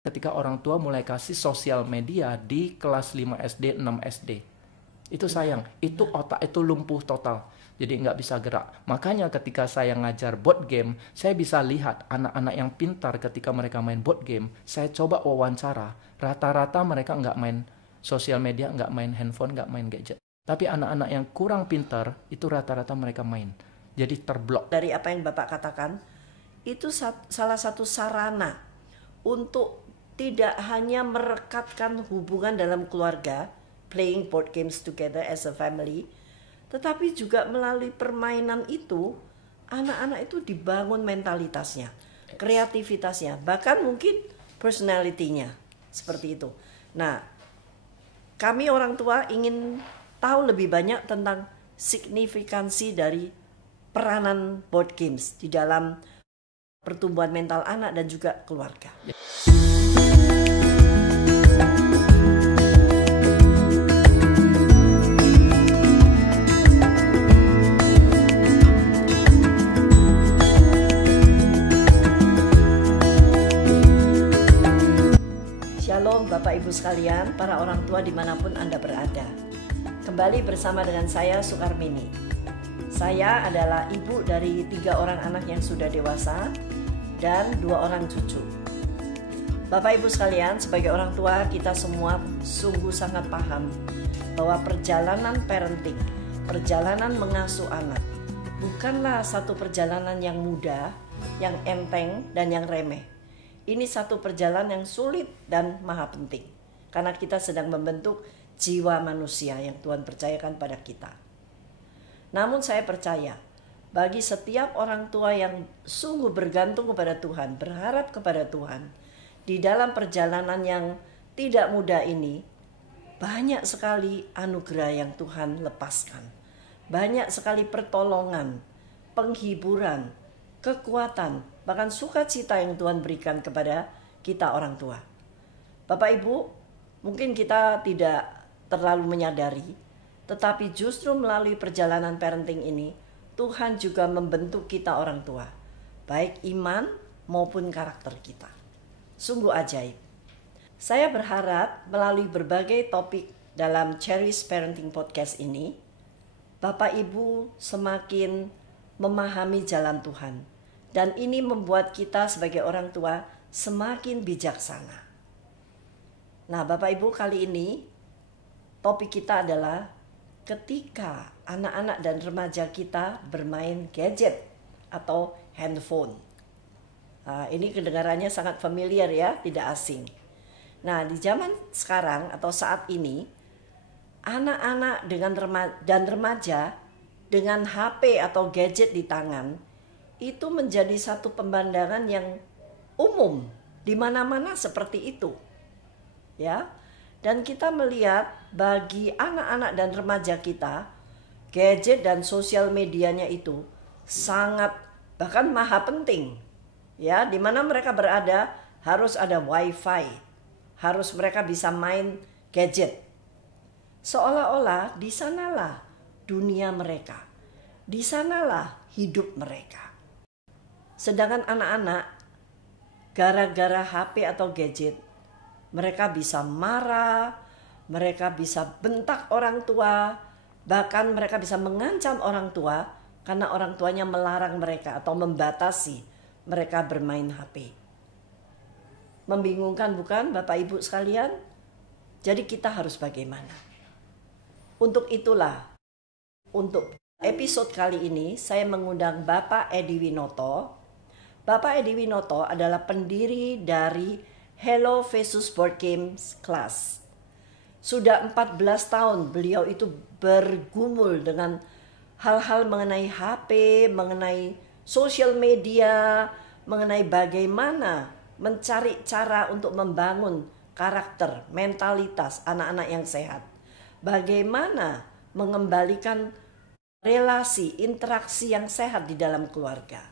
ketika orang tua mulai kasih sosial media di kelas 5 SD, 6 SD. Itu sayang, itu otak itu lumpuh total. Jadi nggak bisa gerak. Makanya ketika saya ngajar board game, saya bisa lihat anak-anak yang pintar ketika mereka main board game. Saya coba wawancara, rata-rata mereka nggak main sosial media, nggak main handphone, nggak main gadget. Tapi anak-anak yang kurang pintar, itu rata-rata mereka main. Jadi terblok. Dari apa yang Bapak katakan, itu salah satu sarana untuk tidak hanya merekatkan hubungan dalam keluarga, playing board games together as a family, tetapi juga melalui permainan itu, anak-anak itu dibangun mentalitasnya, kreativitasnya, bahkan mungkin personality-nya, seperti itu. Nah, kami orang tua ingin tahu lebih banyak tentang signifikansi dari peranan board games di dalam pertumbuhan mental anak dan juga keluarga. Shalom Bapak Ibu sekalian, para orang tua dimanapun Anda berada. Kembali bersama dengan saya Sukarmini. Saya adalah ibu dari 3 orang anak yang sudah dewasa dan 2 orang cucu. Bapak Ibu sekalian, sebagai orang tua kita semua sungguh sangat paham bahwa perjalanan parenting, perjalanan mengasuh anak bukanlah satu perjalanan yang mudah, yang enteng dan yang remeh. Ini satu perjalanan yang sulit dan maha penting karena kita sedang membentuk jiwa manusia yang Tuhan percayakan pada kita. Namun saya percaya bagi setiap orang tua yang sungguh bergantung kepada Tuhan, berharap kepada Tuhan, di dalam perjalanan yang tidak mudah ini, banyak sekali anugerah yang Tuhan lepaskan. Banyak sekali pertolongan, penghiburan, kekuatan, bahkan sukacita yang Tuhan berikan kepada kita orang tua. Bapak Ibu, mungkin kita tidak terlalu menyadari, tetapi justru melalui perjalanan parenting ini, Tuhan juga membentuk kita orang tua, baik iman maupun karakter kita. Sungguh ajaib. Saya berharap melalui berbagai topik dalam Cherish Parenting Podcast ini, Bapak Ibu semakin memahami jalan Tuhan. Dan ini membuat kita sebagai orang tua semakin bijaksana. Nah Bapak Ibu, kali ini topik kita adalah ketika anak-anak dan remaja kita bermain gadget atau handphone. Nah, ini kedengarannya sangat familiar ya, tidak asing. Nah, di zaman sekarang atau saat ini, anak-anak dan remaja dengan HP atau gadget di tangan itu menjadi satu pemandangan yang umum di mana-mana seperti itu. Ya. Dan kita melihat bagi anak-anak dan remaja kita, gadget dan sosial medianya itu sangat bahkan maha penting. Ya, di mana mereka berada harus ada wifi, harus mereka bisa main gadget. Seolah-olah di sanalah dunia mereka, di sanalah hidup mereka. Sedangkan anak-anak gara-gara HP atau gadget, mereka bisa marah, mereka bisa bentak orang tua, bahkan mereka bisa mengancam orang tua karena orang tuanya melarang mereka atau membatasi mereka bermain HP. Membingungkan bukan Bapak Ibu sekalian? Jadi kita harus bagaimana? Untuk itulah, untuk episode kali ini saya mengundang Bapak Edi Winoto. Bapak Edi Winoto adalah pendiri dari Hello Versus Board Games Class. Sudah 14 tahun beliau itu bergumul dengan hal-hal mengenai HP, mengenai sosial media, mengenai bagaimana mencari cara untuk membangun karakter, mentalitas anak-anak yang sehat. Bagaimana mengembalikan relasi, interaksi yang sehat di dalam keluarga.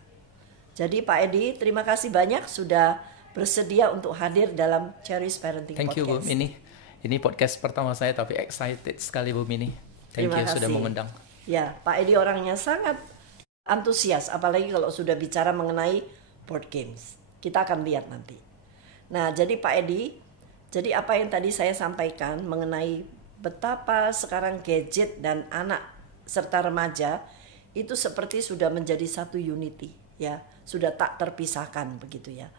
Jadi Pak Edi, terima kasih banyak sudah bersedia untuk hadir dalam Cherish Parenting Podcast. Thank you Bu Mini. Ini podcast pertama saya tapi excited sekali Bu Mini. Thank you sudah mengundang. Ya, Pak Edi orangnya sangat antusias, apalagi kalau sudah bicara mengenai board games. Kita akan lihat nanti. Nah, jadi Pak Edi, jadi apa yang tadi saya sampaikan mengenai betapa sekarang gadget dan anak serta remaja itu seperti sudah menjadi satu unity, ya, sudah tak terpisahkan begitu ya.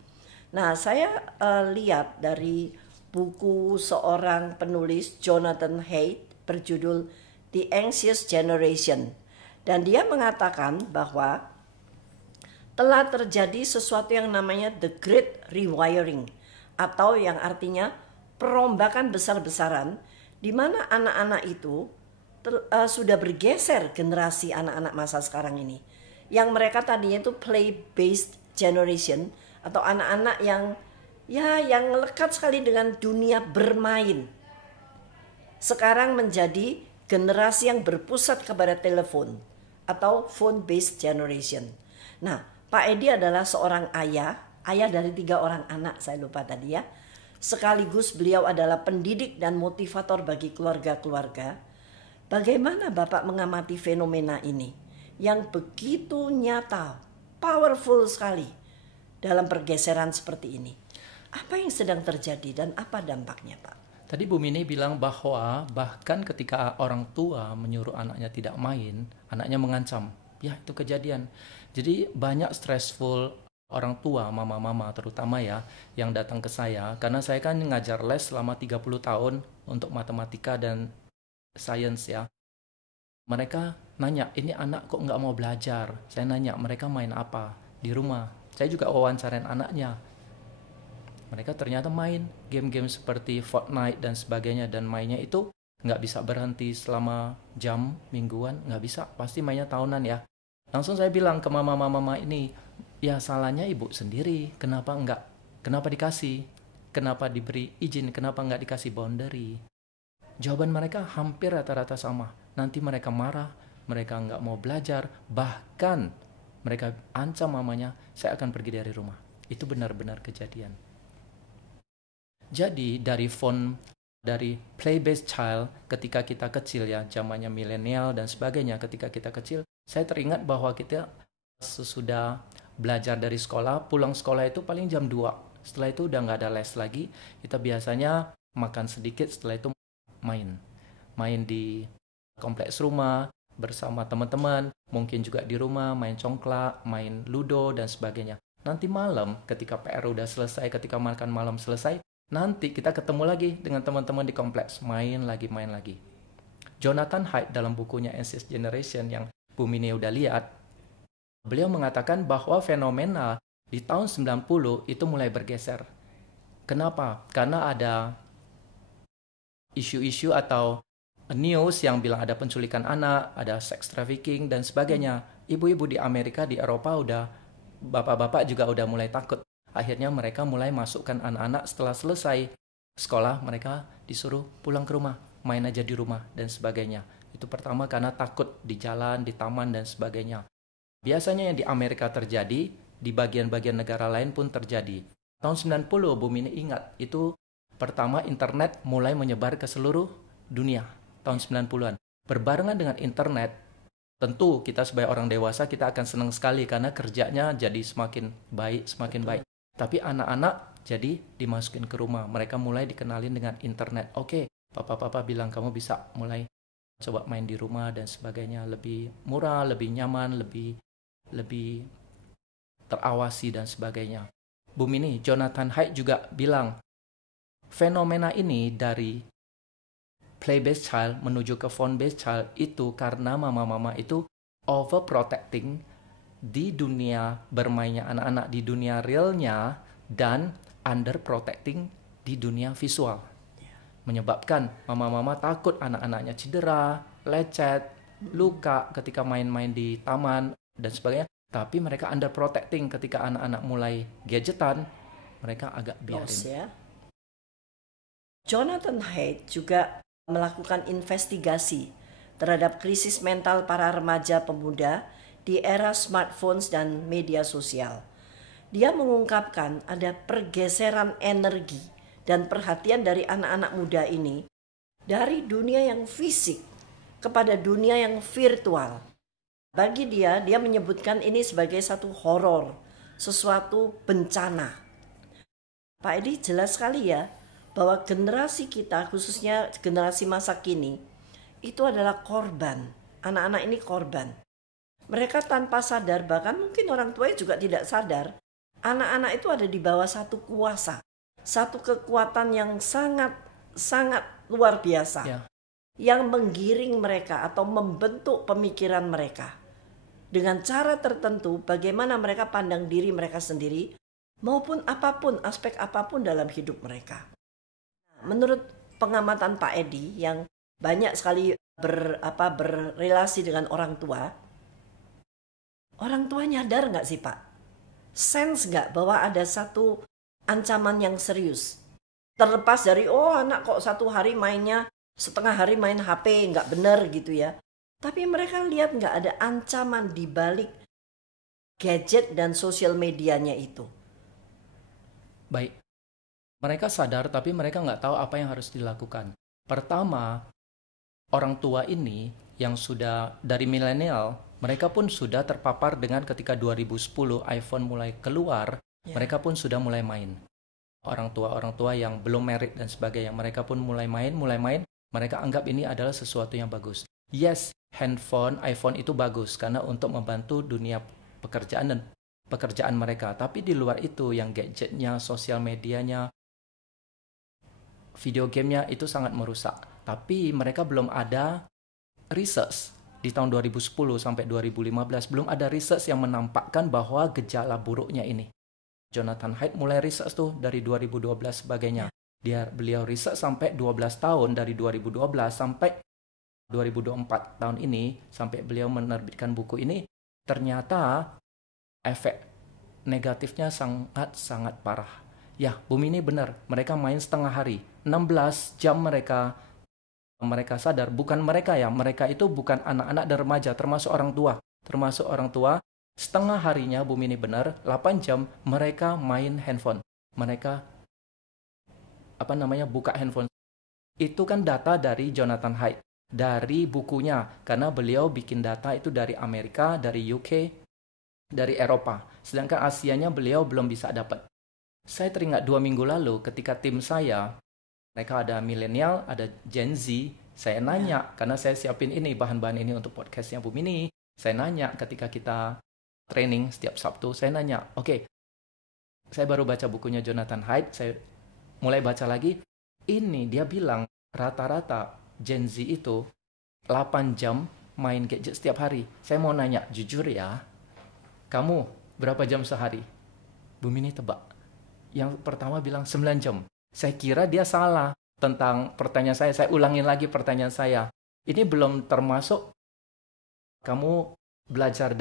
Nah, saya lihat dari buku seorang penulis Jonathan Haidt berjudul The Anxious Generation, dan dia mengatakan bahwa telah terjadi sesuatu yang namanya the Great Rewiring, atau yang artinya perombakan besar-besaran di mana anak-anak itu sudah bergeser generasi anak-anak masa sekarang ini. Yang mereka tadinya itu play-based generation, atau anak-anak yang lekat sekali dengan dunia bermain. Sekarang menjadi generasi yang berpusat kepada telepon atau phone-based generation. Nah, Pak Edi adalah seorang ayah dari 3 orang anak, saya lupa tadi ya. Sekaligus beliau adalah pendidik dan motivator bagi keluarga-keluarga. Bagaimana Bapak mengamati fenomena ini yang begitu nyata, powerful sekali dalam pergeseran seperti ini? Apa yang sedang terjadi dan apa dampaknya, Pak? Tadi Bu Mini bilang bahwa bahkan ketika orang tua menyuruh anaknya tidak main, anaknya mengancam. Ya, itu kejadian. Jadi banyak stressful orang tua, mama-mama terutama ya, yang datang ke saya. Karena saya kan ngajar les selama 30 tahun untuk matematika dan sains ya. Mereka nanya, ini anak kok nggak mau belajar? Saya nanya, mereka main apa di rumah? Saya juga wawancarain anaknya. Mereka ternyata main game-game seperti Fortnite dan sebagainya, dan mainnya itu nggak bisa berhenti selama jam, mingguan, nggak bisa, pasti mainnya tahunan ya. Langsung saya bilang ke mama-mama ini, ya salahnya ibu sendiri, kenapa dikasih, kenapa diberi izin, kenapa nggak dikasih boundary. Jawaban mereka hampir rata-rata sama, nanti mereka marah, mereka nggak mau belajar, bahkan mereka ancam mamanya, saya akan pergi dari rumah. Itu benar-benar kejadian. Jadi dari play-based child ketika kita kecil ya, zamannya milenial dan sebagainya, ketika kita kecil, saya teringat bahwa kita sesudah belajar dari sekolah, pulang sekolah itu paling jam 2. Setelah itu udah nggak ada les lagi, kita biasanya makan sedikit, setelah itu main di kompleks rumah bersama teman-teman, mungkin juga di rumah main congklak, main ludo dan sebagainya. Nanti malam ketika PR udah selesai, ketika makan malam selesai, nanti kita ketemu lagi dengan teman-teman di kompleks, main lagi. Jonathan Haidt dalam bukunya Anxious Generation yang Bu Mini udah lihat, beliau mengatakan bahwa fenomena di tahun 90 itu mulai bergeser. Kenapa? Karena ada isu-isu atau news yang bilang ada penculikan anak, ada sex trafficking dan sebagainya. Ibu-ibu di Amerika, di Eropa udah, bapak-bapak juga udah mulai takut. Akhirnya mereka mulai masukkan anak-anak setelah selesai sekolah, mereka disuruh pulang ke rumah, main aja di rumah dan sebagainya. Itu pertama karena takut di jalan, di taman dan sebagainya. Biasanya yang di Amerika terjadi, di bagian-bagian negara lain pun terjadi. Tahun 90, Bu Mini ingat, itu pertama internet mulai menyebar ke seluruh dunia, tahun 90-an. Berbarengan dengan internet, tentu kita sebagai orang dewasa kita akan senang sekali karena kerjanya jadi semakin baik. Tapi anak-anak jadi dimasukin ke rumah. Mereka mulai dikenalin dengan internet. Oke, papa bilang kamu bisa mulai coba main di rumah dan sebagainya. Lebih murah, lebih nyaman, lebih terawasi dan sebagainya. Bu Mini, Jonathan Haidt juga bilang, fenomena ini dari play-based child menuju ke phone-based child itu karena mama-mama itu overprotecting di dunia bermainnya anak-anak, di dunia realnya, dan underprotecting di dunia visual. Menyebabkan mama-mama takut anak-anaknya cedera, lecet, luka ketika main-main di taman dan sebagainya. Tapi mereka underprotecting ketika anak-anak mulai gadgetan, mereka agak biarin. Ya. Jonathan Haidt juga melakukan investigasi terhadap krisis mental para remaja pemuda di era smartphones dan media sosial. Dia mengungkapkan ada pergeseran energi dan perhatian dari anak-anak muda ini dari dunia yang fisik kepada dunia yang virtual. Bagi dia menyebutkan ini sebagai satu horor, sesuatu bencana. Pak Edi, jelas sekali ya bahwa generasi kita, khususnya generasi masa kini, itu adalah korban. Anak-anak ini korban. Mereka tanpa sadar, bahkan mungkin orang tuanya juga tidak sadar, anak-anak itu ada di bawah satu kuasa, satu kekuatan yang sangat luar biasa, yang menggiring mereka atau membentuk pemikiran mereka dengan cara tertentu, bagaimana mereka pandang diri mereka sendiri maupun apapun, aspek apapun dalam hidup mereka. Menurut pengamatan Pak Edi yang banyak sekali berrelasi dengan orang tua nyadar nggak sih Pak? Sense nggak bahwa ada satu ancaman yang serius? Terlepas dari anak kok satu hari mainnya, setengah hari main HP, nggak bener gitu ya. Tapi mereka lihat nggak ada ancaman di balik gadget dan sosial medianya itu. Baik, mereka sadar tapi mereka nggak tahu apa yang harus dilakukan. Pertama, orang tua ini yang sudah dari milenial, mereka pun sudah terpapar dengan ketika 2010 iPhone mulai keluar, mereka pun sudah mulai main. Orang tua yang belum married dan sebagainya, mereka pun mulai main, mereka anggap ini adalah sesuatu yang bagus. Yes, handphone, iPhone itu bagus karena untuk membantu dunia pekerjaan mereka. Tapi di luar itu yang gadgetnya, sosial medianya, video gamenya itu sangat merusak. Tapi mereka belum ada research di tahun 2010 sampai 2015, belum ada research yang menampakkan bahwa gejala buruknya ini. Jonathan Haidt mulai research tuh dari 2012 sebagainya. Beliau research sampai 12 tahun dari 2012 sampai 2024 tahun ini, sampai beliau menerbitkan buku ini, ternyata efek negatifnya sangat parah. Ya, bumi ini benar, mereka main setengah hari, 16 jam mereka sadar, bukan mereka ya, mereka itu bukan anak-anak dan remaja, termasuk orang tua, setengah harinya bumi ini benar, 8 jam mereka main handphone, mereka buka handphone. Itu kan data dari Jonathan Haidt, dari bukunya, karena beliau bikin data itu dari Amerika, dari UK, dari Eropa, sedangkan Asianya beliau belum bisa dapat. Saya teringat 2 minggu lalu ketika tim saya, mereka ada milenial, ada Gen Z, saya nanya, karena saya siapin ini, bahan-bahan ini untuk podcastnya Bu Mini, saya nanya ketika kita training setiap Sabtu, saya nanya, oke, saya baru baca bukunya Jonathan Haidt, saya mulai baca lagi, ini dia bilang rata-rata Gen Z itu 8 jam main gadget setiap hari. Saya mau nanya, jujur ya, kamu berapa jam sehari? Bu Mini tebak. Yang pertama bilang 9 jam. Saya kira dia salah tentang pertanyaan saya ulangin lagi pertanyaan saya. Ini belum termasuk kamu belajar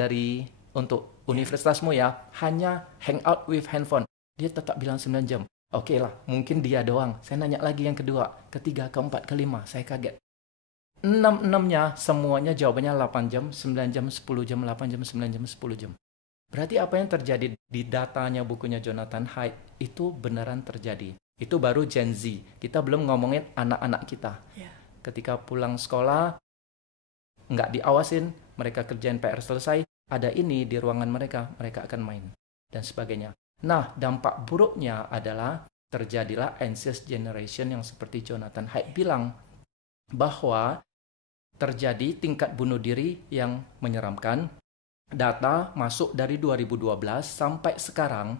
untuk universitasmu ya, hanya hang out with handphone. Dia tetap bilang 9 jam. Oke lah, mungkin dia doang. Saya nanya lagi yang kedua, ketiga, keempat, kelima. Saya kaget. 6-6-nya semuanya jawabannya 8 jam, 9 jam, 10 jam, 8 jam, 9 jam, 10 jam. Berarti apa yang terjadi di datanya bukunya Jonathan Haidt itu beneran terjadi. Itu baru Gen Z. Kita belum ngomongin anak-anak kita. Ketika pulang sekolah, nggak diawasin, mereka kerjain PR selesai, ada ini di ruangan mereka akan main, dan sebagainya. Nah, dampak buruknya adalah terjadilah anxious generation yang seperti Jonathan Haidt bilang, bahwa terjadi tingkat bunuh diri yang menyeramkan. Data masuk dari 2012 sampai sekarang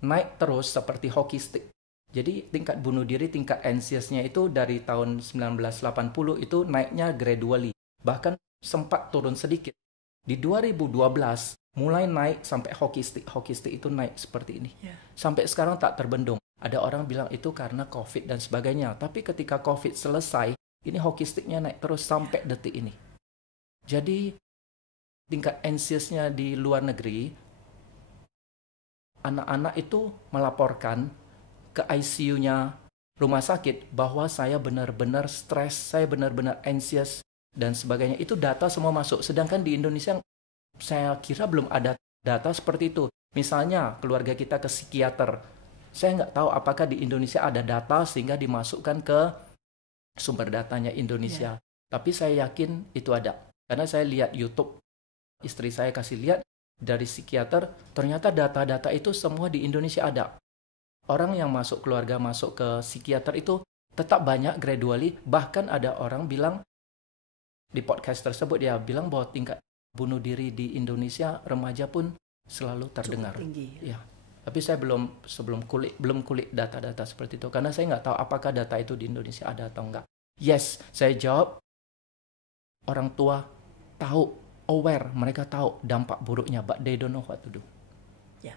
naik terus seperti hockey stick. Jadi tingkat bunuh diri, tingkat anxiousnya itu dari tahun 1980 itu naiknya gradually. Bahkan sempat turun sedikit. Di 2012 mulai naik sampai hockey stick. Hockey stick itu naik seperti ini. Sampai sekarang tak terbendung. Ada orang bilang itu karena COVID dan sebagainya. Tapi ketika COVID selesai, ini hockey sticknya naik terus sampai detik ini. Jadi tingkat anxiousnya di luar negeri, anak-anak itu melaporkan ke ICU-nya rumah sakit bahwa saya benar-benar stres, saya benar-benar anxious, dan sebagainya. Itu data semua masuk. Sedangkan di Indonesia, saya kira belum ada data seperti itu. Misalnya, keluarga kita ke psikiater. Saya nggak tahu apakah di Indonesia ada data sehingga dimasukkan ke sumber datanya Indonesia. Tapi saya yakin itu ada. Karena saya lihat YouTube, istri saya kasih lihat dari psikiater, ternyata data-data itu semua di Indonesia ada. Orang yang masuk keluarga, masuk ke psikiater itu tetap banyak gradually. Bahkan ada orang bilang, di podcast tersebut dia bilang bahwa tingkat bunuh diri di Indonesia remaja pun selalu terdengar. Cukup tinggi. Ya. Tapi saya belum kulik data-data seperti itu karena saya nggak tahu apakah data itu di Indonesia ada atau enggak. Yes, saya jawab orang tua tahu, aware, mereka tahu dampak buruknya, but they don't know what to do. Ya.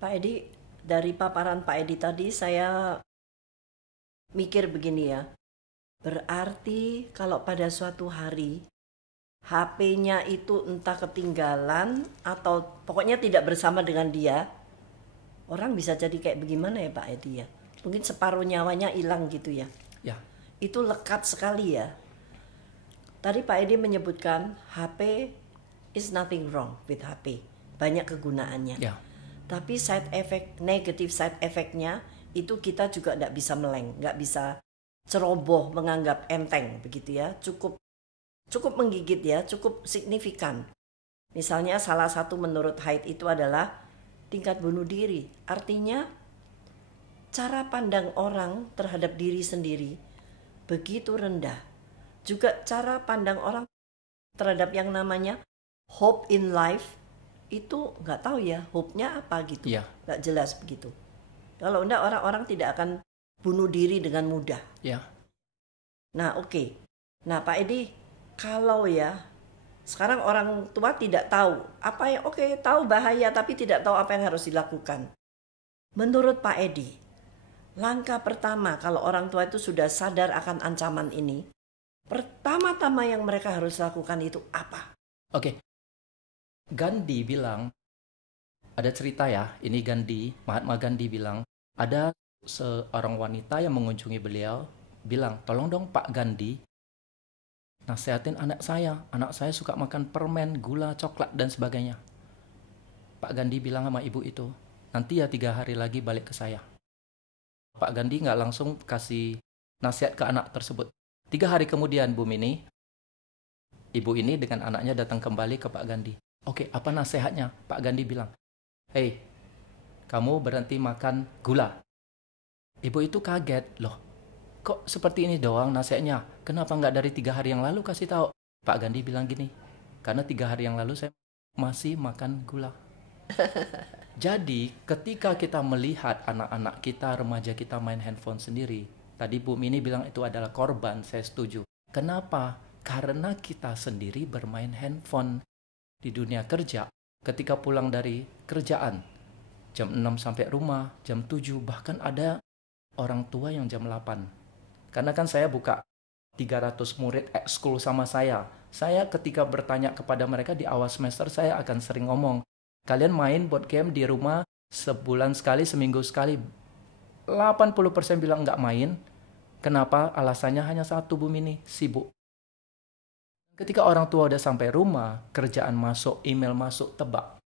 Pak Edi, dari paparan Pak Edi tadi saya mikir begini ya. Berarti kalau pada suatu hari HP-nya itu entah ketinggalan atau pokoknya tidak bersama dengan dia, orang bisa jadi kayak bagaimana ya Pak Edi ya? Mungkin separuh nyawanya hilang gitu ya. Ya. Itu lekat sekali ya. Tadi Pak Edi menyebutkan HP is nothing wrong with HP. Banyak kegunaannya. Ya. Tapi side effect, negative side effect-nya itu kita juga tidak bisa meleng, nggak bisa ceroboh menganggap enteng begitu ya. Cukup menggigit ya, cukup signifikan. Misalnya salah satu menurut Haidt itu adalah tingkat bunuh diri. Artinya cara pandang orang terhadap diri sendiri begitu rendah. Juga cara pandang orang terhadap yang namanya hope in life itu nggak tahu ya hope-nya apa gitu. Ya. Nggak jelas begitu. Kalau enggak orang-orang tidak akan bunuh diri dengan mudah. Ya. Nah oke. Nah Pak Edi, kalau ya sekarang orang tua tidak tahu apa yang tahu bahaya tapi tidak tahu apa yang harus dilakukan. Menurut Pak Edi, langkah pertama kalau orang tua itu sudah sadar akan ancaman ini, pertama-tama yang mereka harus lakukan itu apa? Oke. Gandhi bilang, ada cerita ya, ini Mahatma Gandhi bilang, ada seorang wanita yang mengunjungi beliau, bilang, tolong dong Pak Gandhi, nasihatin anak saya suka makan permen, gula, coklat, dan sebagainya. Pak Gandhi bilang sama ibu itu, nanti ya 3 hari lagi balik ke saya. Pak Gandhi nggak langsung kasih nasihat ke anak tersebut. 3 hari kemudian Bu Mini, ibu ini dengan anaknya datang kembali ke Pak Gandhi. Oke, apa nasihatnya? Pak Gandhi bilang, hei, kamu berhenti makan gula. Ibu itu kaget, loh. Kok seperti ini doang nasihatnya? Kenapa nggak dari 3 hari yang lalu kasih tahu? Pak Gandhi bilang gini, karena 3 hari yang lalu saya masih makan gula. Jadi ketika kita melihat anak-anak kita, remaja kita main handphone sendiri, tadi Bu Mini bilang itu adalah korban, saya setuju. Kenapa? Karena kita sendiri bermain handphone di dunia kerja. Ketika pulang dari kerjaan, jam 6 sampai rumah, jam 7, bahkan ada orang tua yang jam 8. Karena kan saya buka 300 murid ekskul sama saya. Saya ketika bertanya kepada mereka di awal semester, saya akan sering ngomong, kalian main board game di rumah sebulan sekali, seminggu sekali. 80% bilang nggak main. Kenapa? Alasannya hanya satu, Bu Mini, sibuk. Ketika orang tua udah sampai rumah, kerjaan masuk, email masuk, tebak.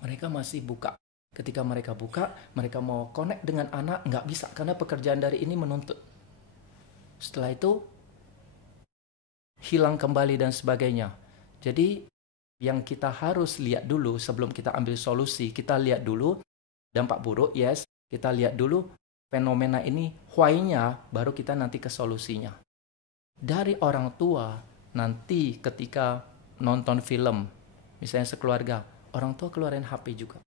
Mereka masih buka. Ketika mereka buka, mereka mau connect dengan anak, nggak bisa. Karena pekerjaan dari ini menuntut. Setelah itu, hilang kembali dan sebagainya. Jadi, yang kita harus lihat dulu sebelum kita ambil solusi, kita lihat dulu dampak buruk, yes. Kita lihat dulu fenomena ini, why-nya, baru kita nanti ke solusinya. Dari orang tua, nanti ketika nonton film, misalnya sekeluarga, orang tua keluarin HP juga.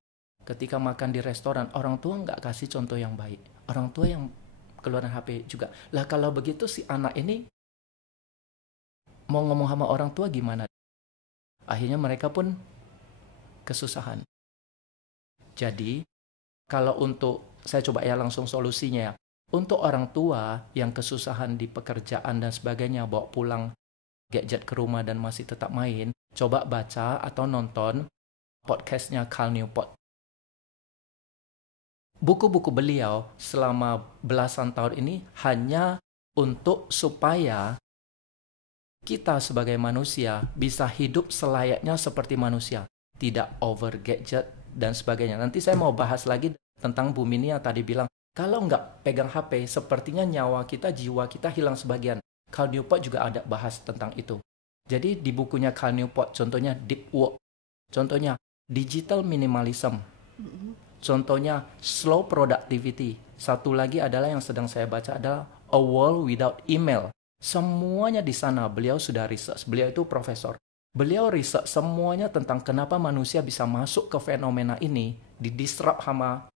Ketika makan di restoran, orang tua nggak kasih contoh yang baik. Orang tua yang keluarin HP juga. Lah kalau begitu si anak ini mau ngomong sama orang tua gimana? Akhirnya mereka pun kesusahan. Jadi, kalau untuk, saya coba ya langsung solusinya ya. Untuk orang tua yang kesusahan di pekerjaan dan sebagainya, bawa pulang gadget ke rumah dan masih tetap main, coba baca atau nonton podcastnya Cal Newport. Buku-buku beliau selama belasan tahun ini hanya untuk supaya kita sebagai manusia bisa hidup selayaknya seperti manusia, tidak over gadget dan sebagainya. Nanti saya mau bahas lagi tentang Bu Mini yang tadi bilang, kalau nggak pegang HP, sepertinya nyawa kita, jiwa kita hilang sebagian. Cal Newport juga ada bahas tentang itu. Jadi di bukunya Cal Newport, contohnya Deep Work, contohnya Digital Minimalism, Contohnya slow productivity. Satu lagi adalah yang sedang saya baca adalah A World Without Email. Semuanya di sana beliau sudah research. Beliau itu profesor. Beliau research semuanya tentang kenapa manusia bisa masuk ke fenomena ini, didisrupt sama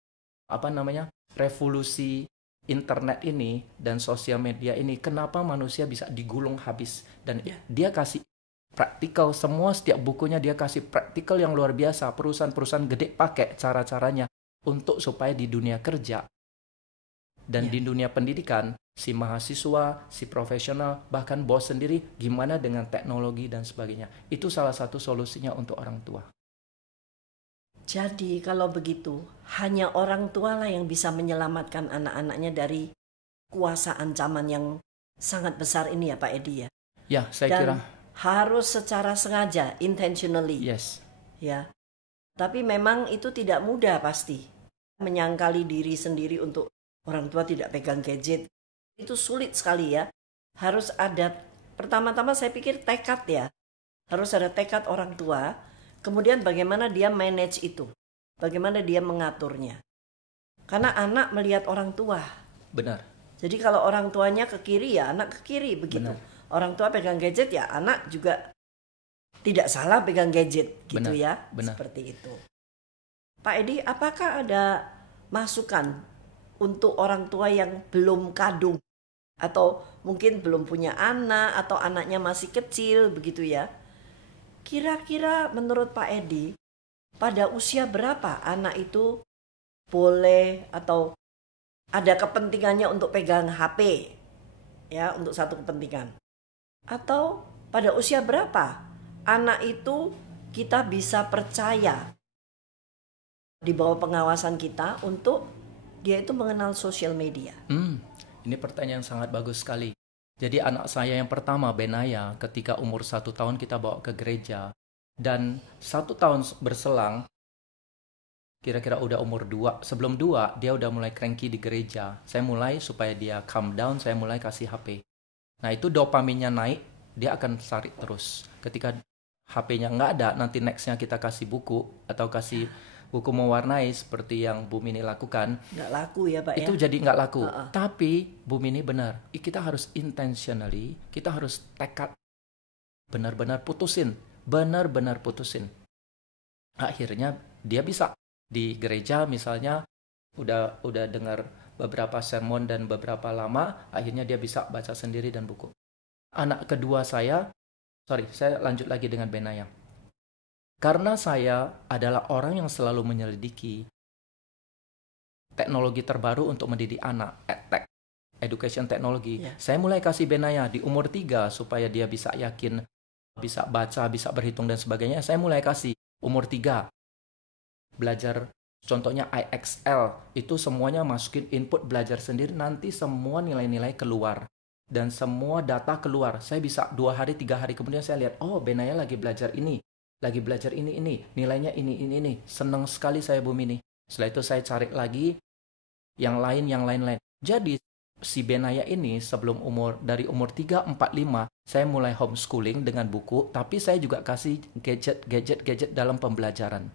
revolusi internet ini dan sosial media ini. Kenapa manusia bisa digulung habis? Dan dia kasih praktikal semua, setiap bukunya dia kasih praktikal yang luar biasa. Perusahaan-perusahaan gede pakai cara-caranya untuk supaya di dunia kerja dan di dunia pendidikan, si mahasiswa, si profesional, bahkan bos sendiri, gimana dengan teknologi dan sebagainya. Itu salah satu solusinya untuk orang tua. Jadi kalau begitu, hanya orang tua lah yang bisa menyelamatkan anak-anaknya dari kuasa ancaman yang sangat besar ini ya Pak Edi ya? Ya, saya kira. Harus secara sengaja, intentionally. Yes. Ya. Tapi memang itu tidak mudah pasti. Menyangkali diri sendiri untuk orang tua tidak pegang gadget. Itu sulit sekali ya. Harus ada, pertama-tama saya pikir tekad ya. Harus ada tekad orang tua. Kemudian bagaimana dia manage itu. Bagaimana dia mengaturnya. Karena anak melihat orang tua. Benar. Jadi kalau orang tuanya ke kiri ya anak ke kiri begitu. Benar. Orang tua pegang gadget ya anak juga tidak salah pegang gadget gitu. Benar. Ya. Benar. Seperti itu. Pak Edi, apakah ada masukan untuk orang tua yang belum kadung atau mungkin belum punya anak atau anaknya masih kecil begitu ya? Kira-kira menurut Pak Edi, pada usia berapa anak itu boleh atau ada kepentingannya untuk pegang HP ya, untuk satu kepentingan? Atau pada usia berapa anak itu kita bisa percaya di bawah pengawasan kita untuk dia itu mengenal sosial media? Ini pertanyaan sangat bagus sekali. Jadi anak saya yang pertama, Benaya, ketika umur 1 tahun kita bawa ke gereja. Dan 1 tahun berselang, kira-kira udah umur 2. Sebelum 2, dia udah mulai cranky di gereja. Saya mulai supaya dia calm down, saya mulai kasih HP. Nah itu dopaminnya naik, dia akan cari terus. Ketika HP-nya nggak ada, nanti next-nya kita kasih buku atau kasih buku mewarnai seperti yang Bu Mini lakukan. Nggak laku ya Pak itu ya? Jadi nggak laku. Tapi Bu Mini benar, kita harus intentionally, kita harus tekad benar-benar putusin. Akhirnya dia bisa di gereja misalnya udah dengar beberapa sermon dan beberapa lama, akhirnya dia bisa baca sendiri dan buku. Anak kedua saya lanjut lagi dengan Benaya. Karena saya adalah orang yang selalu menyelidiki teknologi terbaru untuk mendidik anak, EdTech, education teknologi. Saya mulai kasih Benaya di umur 3 supaya dia bisa yakin, bisa baca, bisa berhitung dan sebagainya. Saya mulai kasih umur 3. Belajar contohnya IXL, itu semuanya masukin input belajar sendiri, nanti semua nilai-nilai keluar. Dan semua data keluar. Saya bisa 2 hari, 3 hari kemudian saya lihat, oh Benaya lagi belajar ini. Lagi belajar ini, nilainya ini. Senang sekali saya Bu Mini. Setelah itu saya cari lagi yang lain. Jadi si Benaya ini dari umur 3, 4, 5, saya mulai homeschooling dengan buku, tapi saya juga kasih gadget dalam pembelajaran.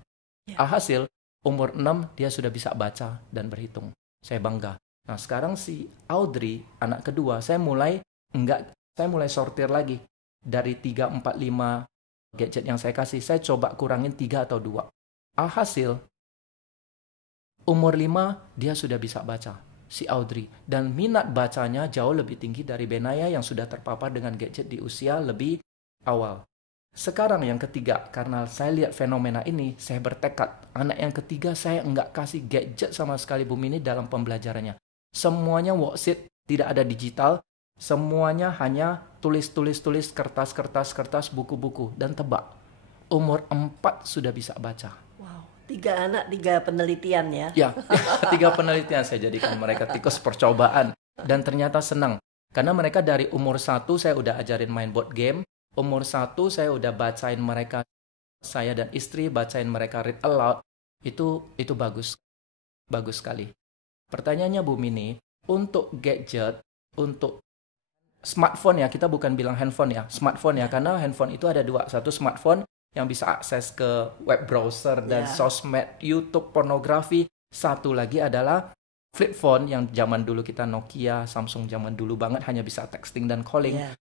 Alhasil umur 6 dia sudah bisa baca dan berhitung. Saya bangga. Nah sekarang si Audrey, anak kedua, saya mulai sortir lagi. Dari 3, 4, 5 gadget yang saya kasih, saya coba kurangin 3 atau 2. Alhasil, umur 5, dia sudah bisa baca, si Audrey. Dan minat bacanya jauh lebih tinggi dari Benaya yang sudah terpapar dengan gadget di usia lebih awal. Sekarang yang ketiga, karena saya lihat fenomena ini, saya bertekad. Anak yang ketiga, saya nggak kasih gadget sama sekali Bu Mini dalam pembelajarannya. Semuanya worksheet, tidak ada digital. Semuanya hanya tulis, kertas, buku-buku, dan tebak. Umur 4 sudah bisa baca. Wow, 3 anak, 3 penelitian ya? Ya, 3 penelitian saya jadikan mereka tikus percobaan. Dan ternyata senang. Karena mereka dari umur 1 saya udah ajarin main board game. Umur 1 saya udah bacain mereka, saya dan istri bacain mereka read aloud. Itu bagus. Bagus sekali. Pertanyaannya Bu Mini, untuk gadget, untuk smartphone ya, kita bukan bilang handphone ya, smartphone ya, karena handphone itu ada 2. Satu smartphone yang bisa akses ke web browser dan sosmed, YouTube, pornografi. Satu lagi adalah flip phone yang zaman dulu kita Nokia, Samsung zaman dulu banget hanya bisa texting dan calling. Ya.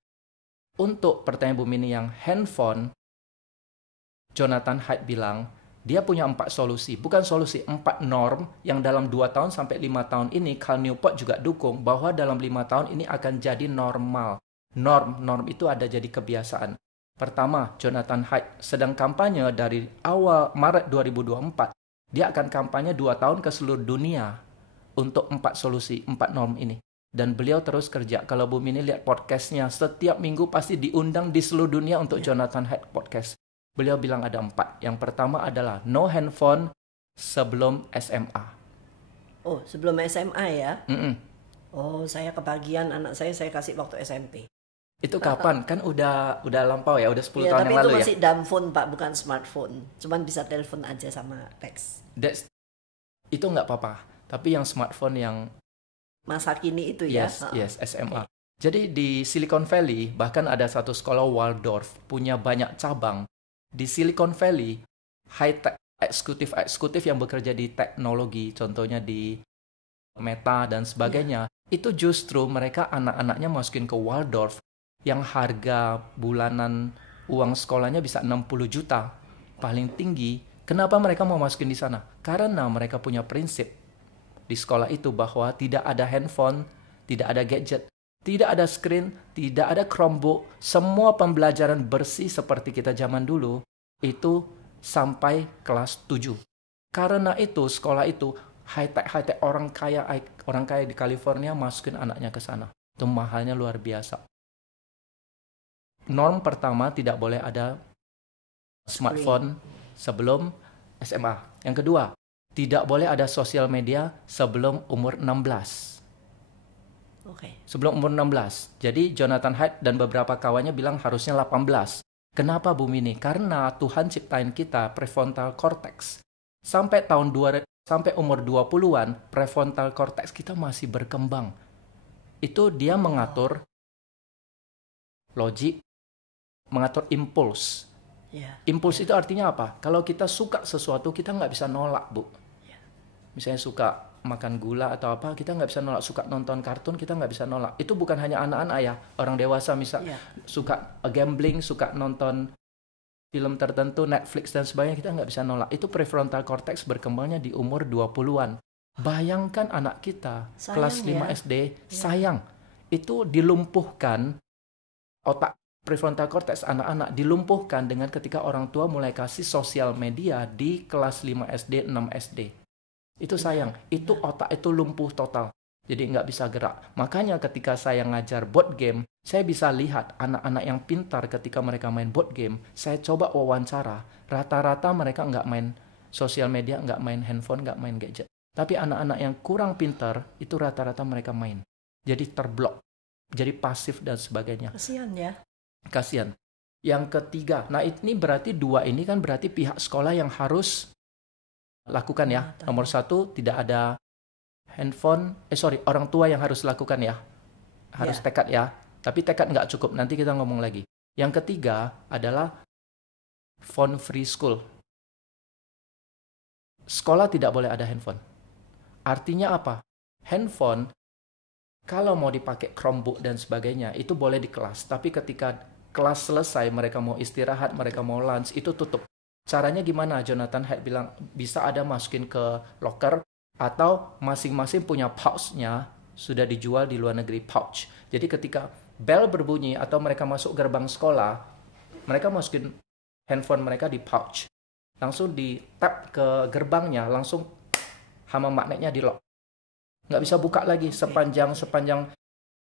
Untuk pertanyaan Bu Mini yang handphone, Jonathan Haidt bilang dia punya 4 solusi, bukan solusi, 4 norm yang dalam 2 tahun sampai 5 tahun ini Cal Newport juga dukung bahwa dalam 5 tahun ini akan jadi normal. Norm itu ada jadi kebiasaan. Pertama, Jonathan Haidt sedang kampanye dari awal Maret 2024. Dia akan kampanye 2 tahun ke seluruh dunia untuk 4 solusi, 4 norm ini. Dan beliau terus kerja. Kalau Bu Mini lihat podcastnya, setiap minggu pasti diundang di seluruh dunia untuk Jonathan Haidt podcast. Beliau bilang ada 4. Yang pertama adalah no handphone sebelum SMA. Oh, sebelum SMA ya? Mm-mm. Oh, saya kebagian anak saya kasih waktu SMP. Itu kapan? Kan udah lampau ya, udah 10 Ya, tahun tapi yang lalu itu ya. masih dumb phone Pak, bukan smartphone. Cuman bisa telepon aja sama teks. Itu nggak apa-apa. Tapi yang smartphone yang Masa kini itu ya? yes, SMA. Jadi di Silicon Valley bahkan ada satu sekolah Waldorf punya banyak cabang. Di Silicon Valley, high-tech eksekutif yang bekerja di teknologi, contohnya di Meta dan sebagainya, itu justru mereka anak-anaknya masukin ke Waldorf yang harga bulanan uang sekolahnya bisa 60 juta, paling tinggi. Kenapa mereka mau masukin di sana? Karena mereka punya prinsip di sekolah itu bahwa tidak ada handphone, tidak ada gadget, tidak ada screen, tidak ada Chromebook, semua pembelajaran bersih seperti kita zaman dulu, itu sampai kelas 7. Karena itu, sekolah itu, high-tech orang kaya di California masukin anaknya ke sana. Itu mahalnya luar biasa. Norm pertama, tidak boleh ada smartphone sebelum SMA. Yang kedua, tidak boleh ada sosial media sebelum umur 16. Oke. Sebelum umur 16. Jadi Jonathan Haidt dan beberapa kawannya bilang harusnya 18. Kenapa Bu Mini? Karena Tuhan ciptain kita prefrontal cortex. Sampai sampai umur 20-an, prefrontal cortex kita masih berkembang. Itu dia mengatur logik, mengatur impuls. Impuls itu artinya apa? Kalau kita suka sesuatu, kita nggak bisa nolak, Bu. Misalnya suka makan gula atau apa, kita nggak bisa nolak. Suka nonton kartun, kita nggak bisa nolak. Itu bukan hanya anak-anak ya, orang dewasa suka gambling, suka nonton film tertentu, Netflix dan sebagainya, kita nggak bisa nolak. Itu prefrontal cortex berkembangnya di umur 20-an. Bayangkan anak kita, kelas 5 SD, sayang. Itu dilumpuhkan, otak prefrontal cortex anak-anak dilumpuhkan dengan ketika orang tua mulai kasih sosial media di kelas 5 SD, 6 SD. Itu sayang, itu otak itu lumpuh total. Jadi nggak bisa gerak. Makanya ketika saya ngajar board game, saya bisa lihat anak-anak yang pintar ketika mereka main board game. Saya coba wawancara, rata-rata mereka nggak main sosial media, nggak main handphone, nggak main gadget. Tapi anak-anak yang kurang pintar, itu rata-rata mereka main. Jadi terblok, jadi pasif dan sebagainya. Kasihan ya. Kasihan. Yang ketiga, nah ini berarti 2 ini kan berarti pihak sekolah yang harus lakukan ya. Nomor 1, tidak ada handphone. Orang tua yang harus lakukan ya. Harus tekad ya. Tapi tekad nggak cukup, nanti kita ngomong lagi. Yang ketiga adalah phone free school. Sekolah tidak boleh ada handphone. Artinya apa? Handphone, kalau mau dipakai Chromebook dan sebagainya, itu boleh di kelas. Tapi ketika kelas selesai, mereka mau istirahat, mereka mau lunch, itu tutup. Caranya gimana? Jonathan Haidt bilang bisa ada masukin ke locker atau masing-masing punya pouch-nya, sudah dijual di luar negeri pouch. Jadi ketika bell berbunyi atau mereka masuk gerbang sekolah, mereka masukin handphone mereka di pouch. Langsung di tap ke gerbangnya, langsung hama magnetnya di lock. Nggak bisa buka lagi sepanjang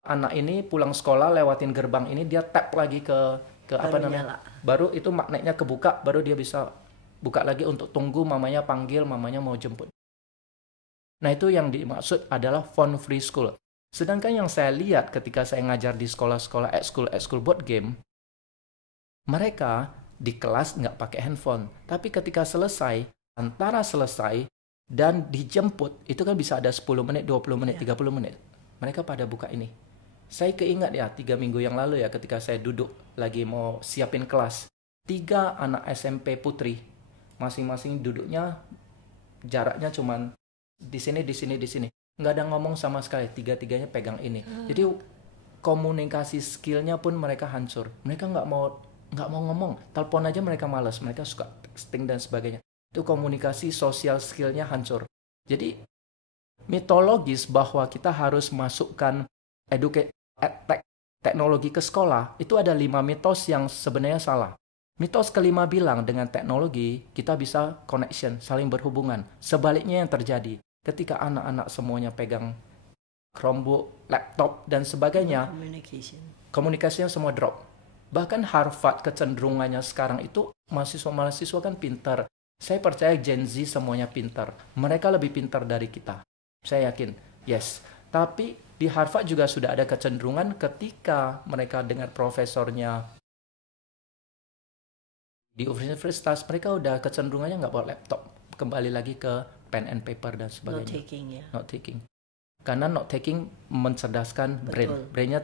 anak ini pulang sekolah lewatin gerbang ini, dia tap lagi ke apa namanya, baru itu magnetnya kebuka, baru dia bisa buka lagi untuk tunggu mamanya panggil, mamanya mau jemput. Nah itu yang dimaksud adalah phone free school. Sedangkan yang saya lihat ketika saya ngajar di sekolah-sekolah ekskul board game, mereka di kelas nggak pakai handphone, tapi ketika selesai, antara selesai dan dijemput, itu kan bisa ada 10 menit, 20 menit, 30 menit. Mereka pada buka ini. Saya keingat ya 3 minggu yang lalu ya ketika saya duduk lagi mau siapin kelas. 3 anak SMP putri. Masing-masing duduknya jaraknya cuman di sini, di sini, di sini. Nggak ada ngomong sama sekali, tiga-tiganya pegang ini. Jadi komunikasi skillnya pun mereka hancur. Mereka nggak mau ngomong, telepon aja mereka malas, mereka suka texting dan sebagainya. Itu komunikasi sosial skillnya hancur. Jadi mitologis bahwa kita harus masukkan teknologi ke sekolah, itu ada 5 mitos yang sebenarnya salah. Mitos kelima bilang dengan teknologi kita bisa connection, saling berhubungan. Sebaliknya yang terjadi ketika anak-anak semuanya pegang Chromebook, laptop dan sebagainya, komunikasinya semua drop. Bahkan Harvard kecenderungannya sekarang itu mahasiswa-mahasiswa kan pintar. Saya percaya Gen Z semuanya pintar. Mereka lebih pintar dari kita. Saya yakin, yes. Tapi di Harvard juga sudah ada kecenderungan ketika mereka dengar profesornya di universitas, mereka udah kecenderungannya nggak bawa laptop. Kembali lagi ke pen and paper dan sebagainya. Not taking, ya. Not taking. Karena not taking mencerdaskan brain. Brainnya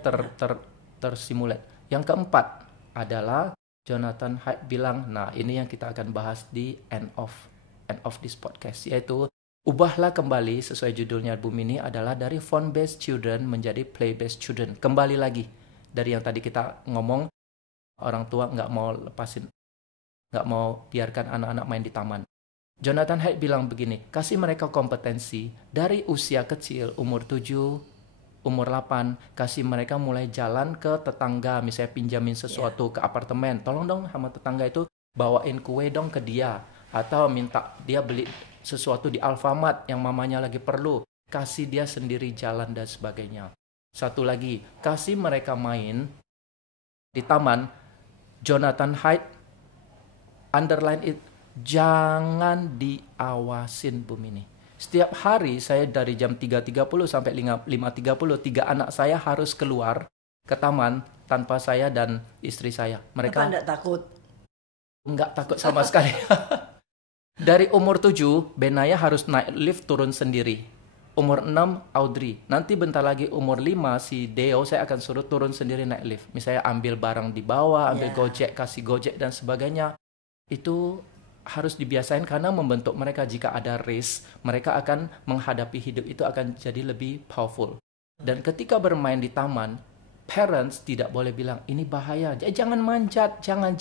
tersimulate. Yang keempat adalah Jonathan Haidt bilang, nah ini yang kita akan bahas di end of this podcast, yaitu ubahlah kembali sesuai judulnya album ini adalah dari phone-based children menjadi play-based children. Kembali lagi dari yang tadi kita ngomong, orang tua nggak mau biarkan anak-anak main di taman. Jonathan Haidt bilang begini, kasih mereka kompetensi dari usia kecil, umur 7, umur 8, kasih mereka mulai jalan ke tetangga, misalnya pinjamin sesuatu ke apartemen, tolong dong sama tetangga itu bawain kue dong ke dia, atau minta dia beli sesuatu di Alfamart yang mamanya lagi perlu, kasih dia sendiri jalan dan sebagainya. Satu lagi, kasih mereka main di taman. Jonathan Haidt underline it, jangan diawasin Bu Mini. Setiap hari saya dari jam 3.30 sampai 5.30, 3 anak saya harus keluar ke taman tanpa saya dan istri saya. Mereka enggak takut? Enggak takut sama sekali. Dari umur 7, Benaya harus naik lift turun sendiri. Umur 6, Audrey. Nanti bentar lagi umur 5, si Deo saya akan suruh turun sendiri naik lift. Misalnya ambil barang di bawah, ambil Gojek, kasih Gojek dan sebagainya. Itu harus dibiasain karena membentuk mereka jika ada race, mereka akan menghadapi hidup itu akan jadi lebih powerful. Dan ketika bermain di taman, parents tidak boleh bilang ini bahaya, jangan manjat, jangan.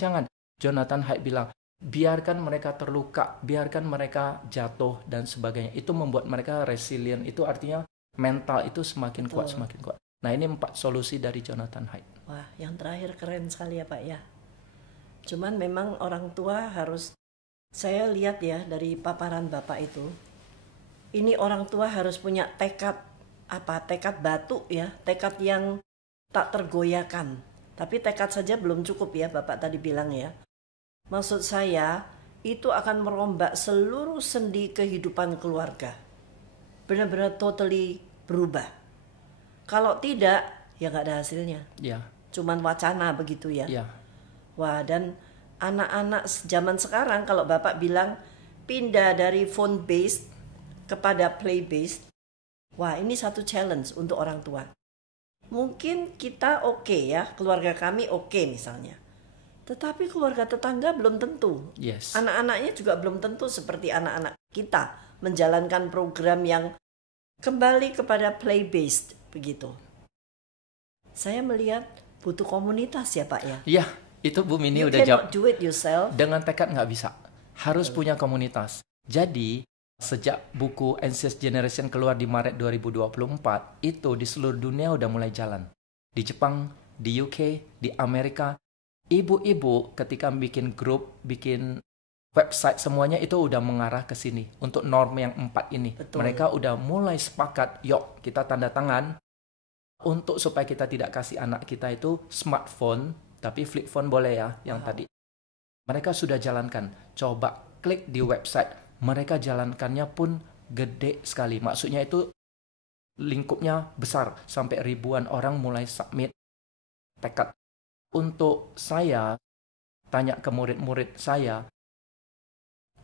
Jonathan Haidt bilang, biarkan mereka terluka, biarkan mereka jatuh dan sebagainya. Itu membuat mereka resilient. Itu artinya mental itu semakin kuat, semakin kuat. Nah, ini 4 solusi dari Jonathan Haidt. Wah, yang terakhir keren sekali ya Pak ya. Cuman memang orang tua harus, saya lihat ya dari paparan Bapak itu, ini orang tua harus punya tekad batu ya, tekad yang tak tergoyahkan. Tapi tekad saja belum cukup ya, Bapak tadi bilang ya. Maksud saya, itu akan merombak seluruh sendi kehidupan keluarga. Benar-benar totally berubah. Kalau tidak, ya nggak ada hasilnya. Ya. Cuman wacana begitu ya. Ya. Wah, dan anak-anak zaman sekarang kalau Bapak bilang pindah dari phone based kepada play based, wah ini satu challenge untuk orang tua. Mungkin kita oke ya, keluarga kami oke misalnya. Tetapi keluarga tetangga belum tentu. Yes. Anak-anaknya juga belum tentu seperti anak-anak kita menjalankan program yang kembali kepada play based begitu. Saya melihat butuh komunitas ya Pak ya. Iya. Itu Bu Mini You udah jawab. Do it yourself. Dengan tekad nggak bisa. Harus punya komunitas. Jadi, sejak buku Anxious Generation keluar di Maret 2024, itu di seluruh dunia udah mulai jalan. Di Jepang, di UK, di Amerika, ibu-ibu ketika bikin grup, bikin website, semuanya itu udah mengarah ke sini. Untuk norm yang 4 ini. Betul. Mereka udah mulai sepakat, yuk kita tanda tangan untuk supaya kita tidak kasih anak kita itu smartphone, tapi flip phone boleh ya, yang tadi. Mereka sudah jalankan. Coba klik di website. Mereka jalankannya pun gede sekali. Maksudnya itu lingkupnya besar. Sampai ribuan orang mulai submit tekad. Untuk saya, tanya ke murid-murid saya,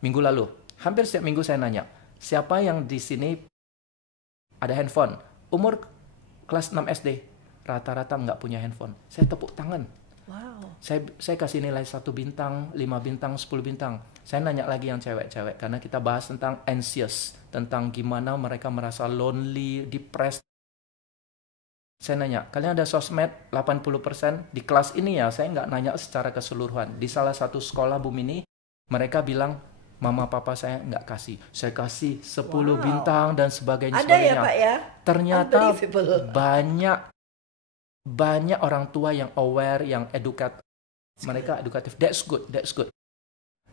minggu lalu, hampir setiap minggu saya nanya, siapa yang di sini ada handphone? Umur kelas 6 SD. Rata-rata nggak punya handphone. Saya tepuk tangan. Wow. Saya kasih nilai 1 bintang, 5 bintang, 10 bintang. Saya nanya lagi yang cewek-cewek, karena kita bahas tentang anxious, tentang gimana mereka merasa lonely, depressed. Saya nanya, kalian ada sosmed 80%? Di kelas ini ya, saya nggak nanya secara keseluruhan. Di salah satu sekolah Bumini, mereka bilang, mama papa saya nggak kasih. Saya kasih 10 bintang dan sebagainya. Ada ya Pak ya? Ternyata banyak orang tua yang aware, yang mereka edukatif. That's good.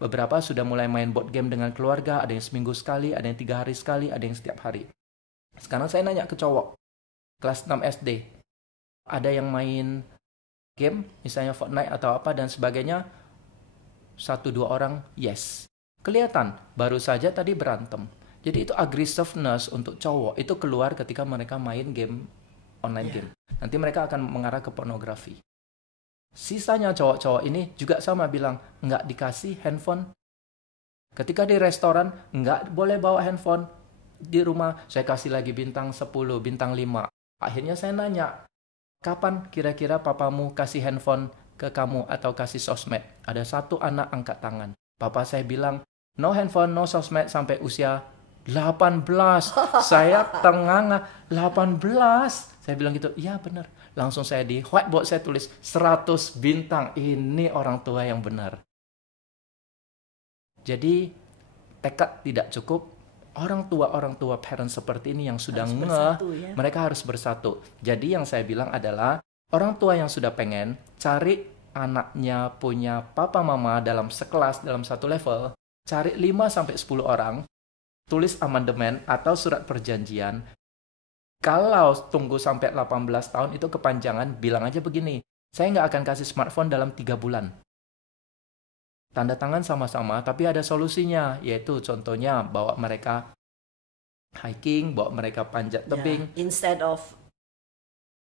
Beberapa sudah mulai main board game dengan keluarga, ada yang seminggu sekali, ada yang 3 hari sekali, ada yang setiap hari. Sekarang saya nanya ke cowok, kelas 6 SD, ada yang main game, misalnya Fortnite atau apa dan sebagainya, 1-2 orang, yes. Kelihatan, baru saja tadi berantem. Jadi itu aggressiveness untuk cowok, itu keluar ketika mereka main game, online game. Nanti mereka akan mengarah ke pornografi. Sisanya cowok-cowok ini juga sama bilang, nggak dikasih handphone. Ketika di restoran, nggak boleh bawa handphone. Di rumah, saya kasih lagi bintang 10, bintang 5. Akhirnya saya nanya, kapan kira-kira papamu kasih handphone ke kamu atau kasih sosmed? Ada satu anak angkat tangan. Papa saya bilang, no handphone, no sosmed sampai usia 18. Saya tengah 18. Saya bilang gitu, iya benar. Langsung saya di whiteboard saya tulis 100 bintang. Ini orang tua yang benar. Jadi tekad tidak cukup. Orang tua parents seperti ini yang sudah mereka harus bersatu. Jadi yang saya bilang adalah orang tua yang sudah pengen cari anaknya punya papa mama dalam sekelas, dalam satu level, cari 5-10 orang, tulis amandemen atau surat perjanjian. Kalau tunggu sampai 18 tahun itu kepanjangan, bilang aja begini, saya nggak akan kasih smartphone dalam 3 bulan. Tanda tangan sama-sama, tapi ada solusinya, yaitu contohnya bawa mereka hiking, bawa mereka panjat tebing. Instead of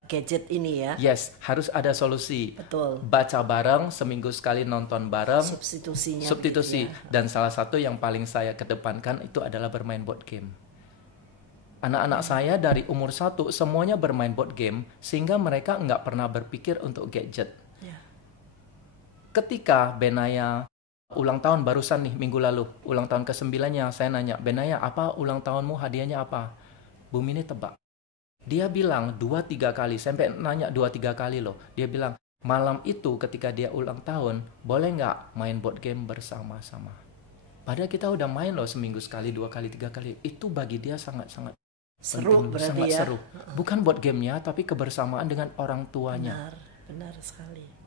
gadget ini ya. Yes, harus ada solusi. Betul. Baca bareng, seminggu sekali nonton bareng. Substitusi. Ya. Dan salah satu yang paling saya kedepankan itu adalah bermain board game. Anak-anak saya dari umur 1 semuanya bermain board game, sehingga mereka nggak pernah berpikir untuk gadget. Ketika Benaya ulang tahun barusan nih minggu lalu, ulang tahun ke-9-nya, saya nanya, Benaya apa ulang tahunmu, hadiahnya apa? Bumini tebak. Dia bilang 2-3 kali, sampai nanya 2-3 kali loh. Dia bilang, malam itu ketika dia ulang tahun, boleh nggak main board game bersama-sama? Padahal kita udah main loh seminggu sekali, 2 kali, 3 kali. Itu bagi dia sangat-sangat seru, penting, berarti sangat ya. seru. Bukan board gamenya, tapi kebersamaan dengan orang tuanya. Benar sekali.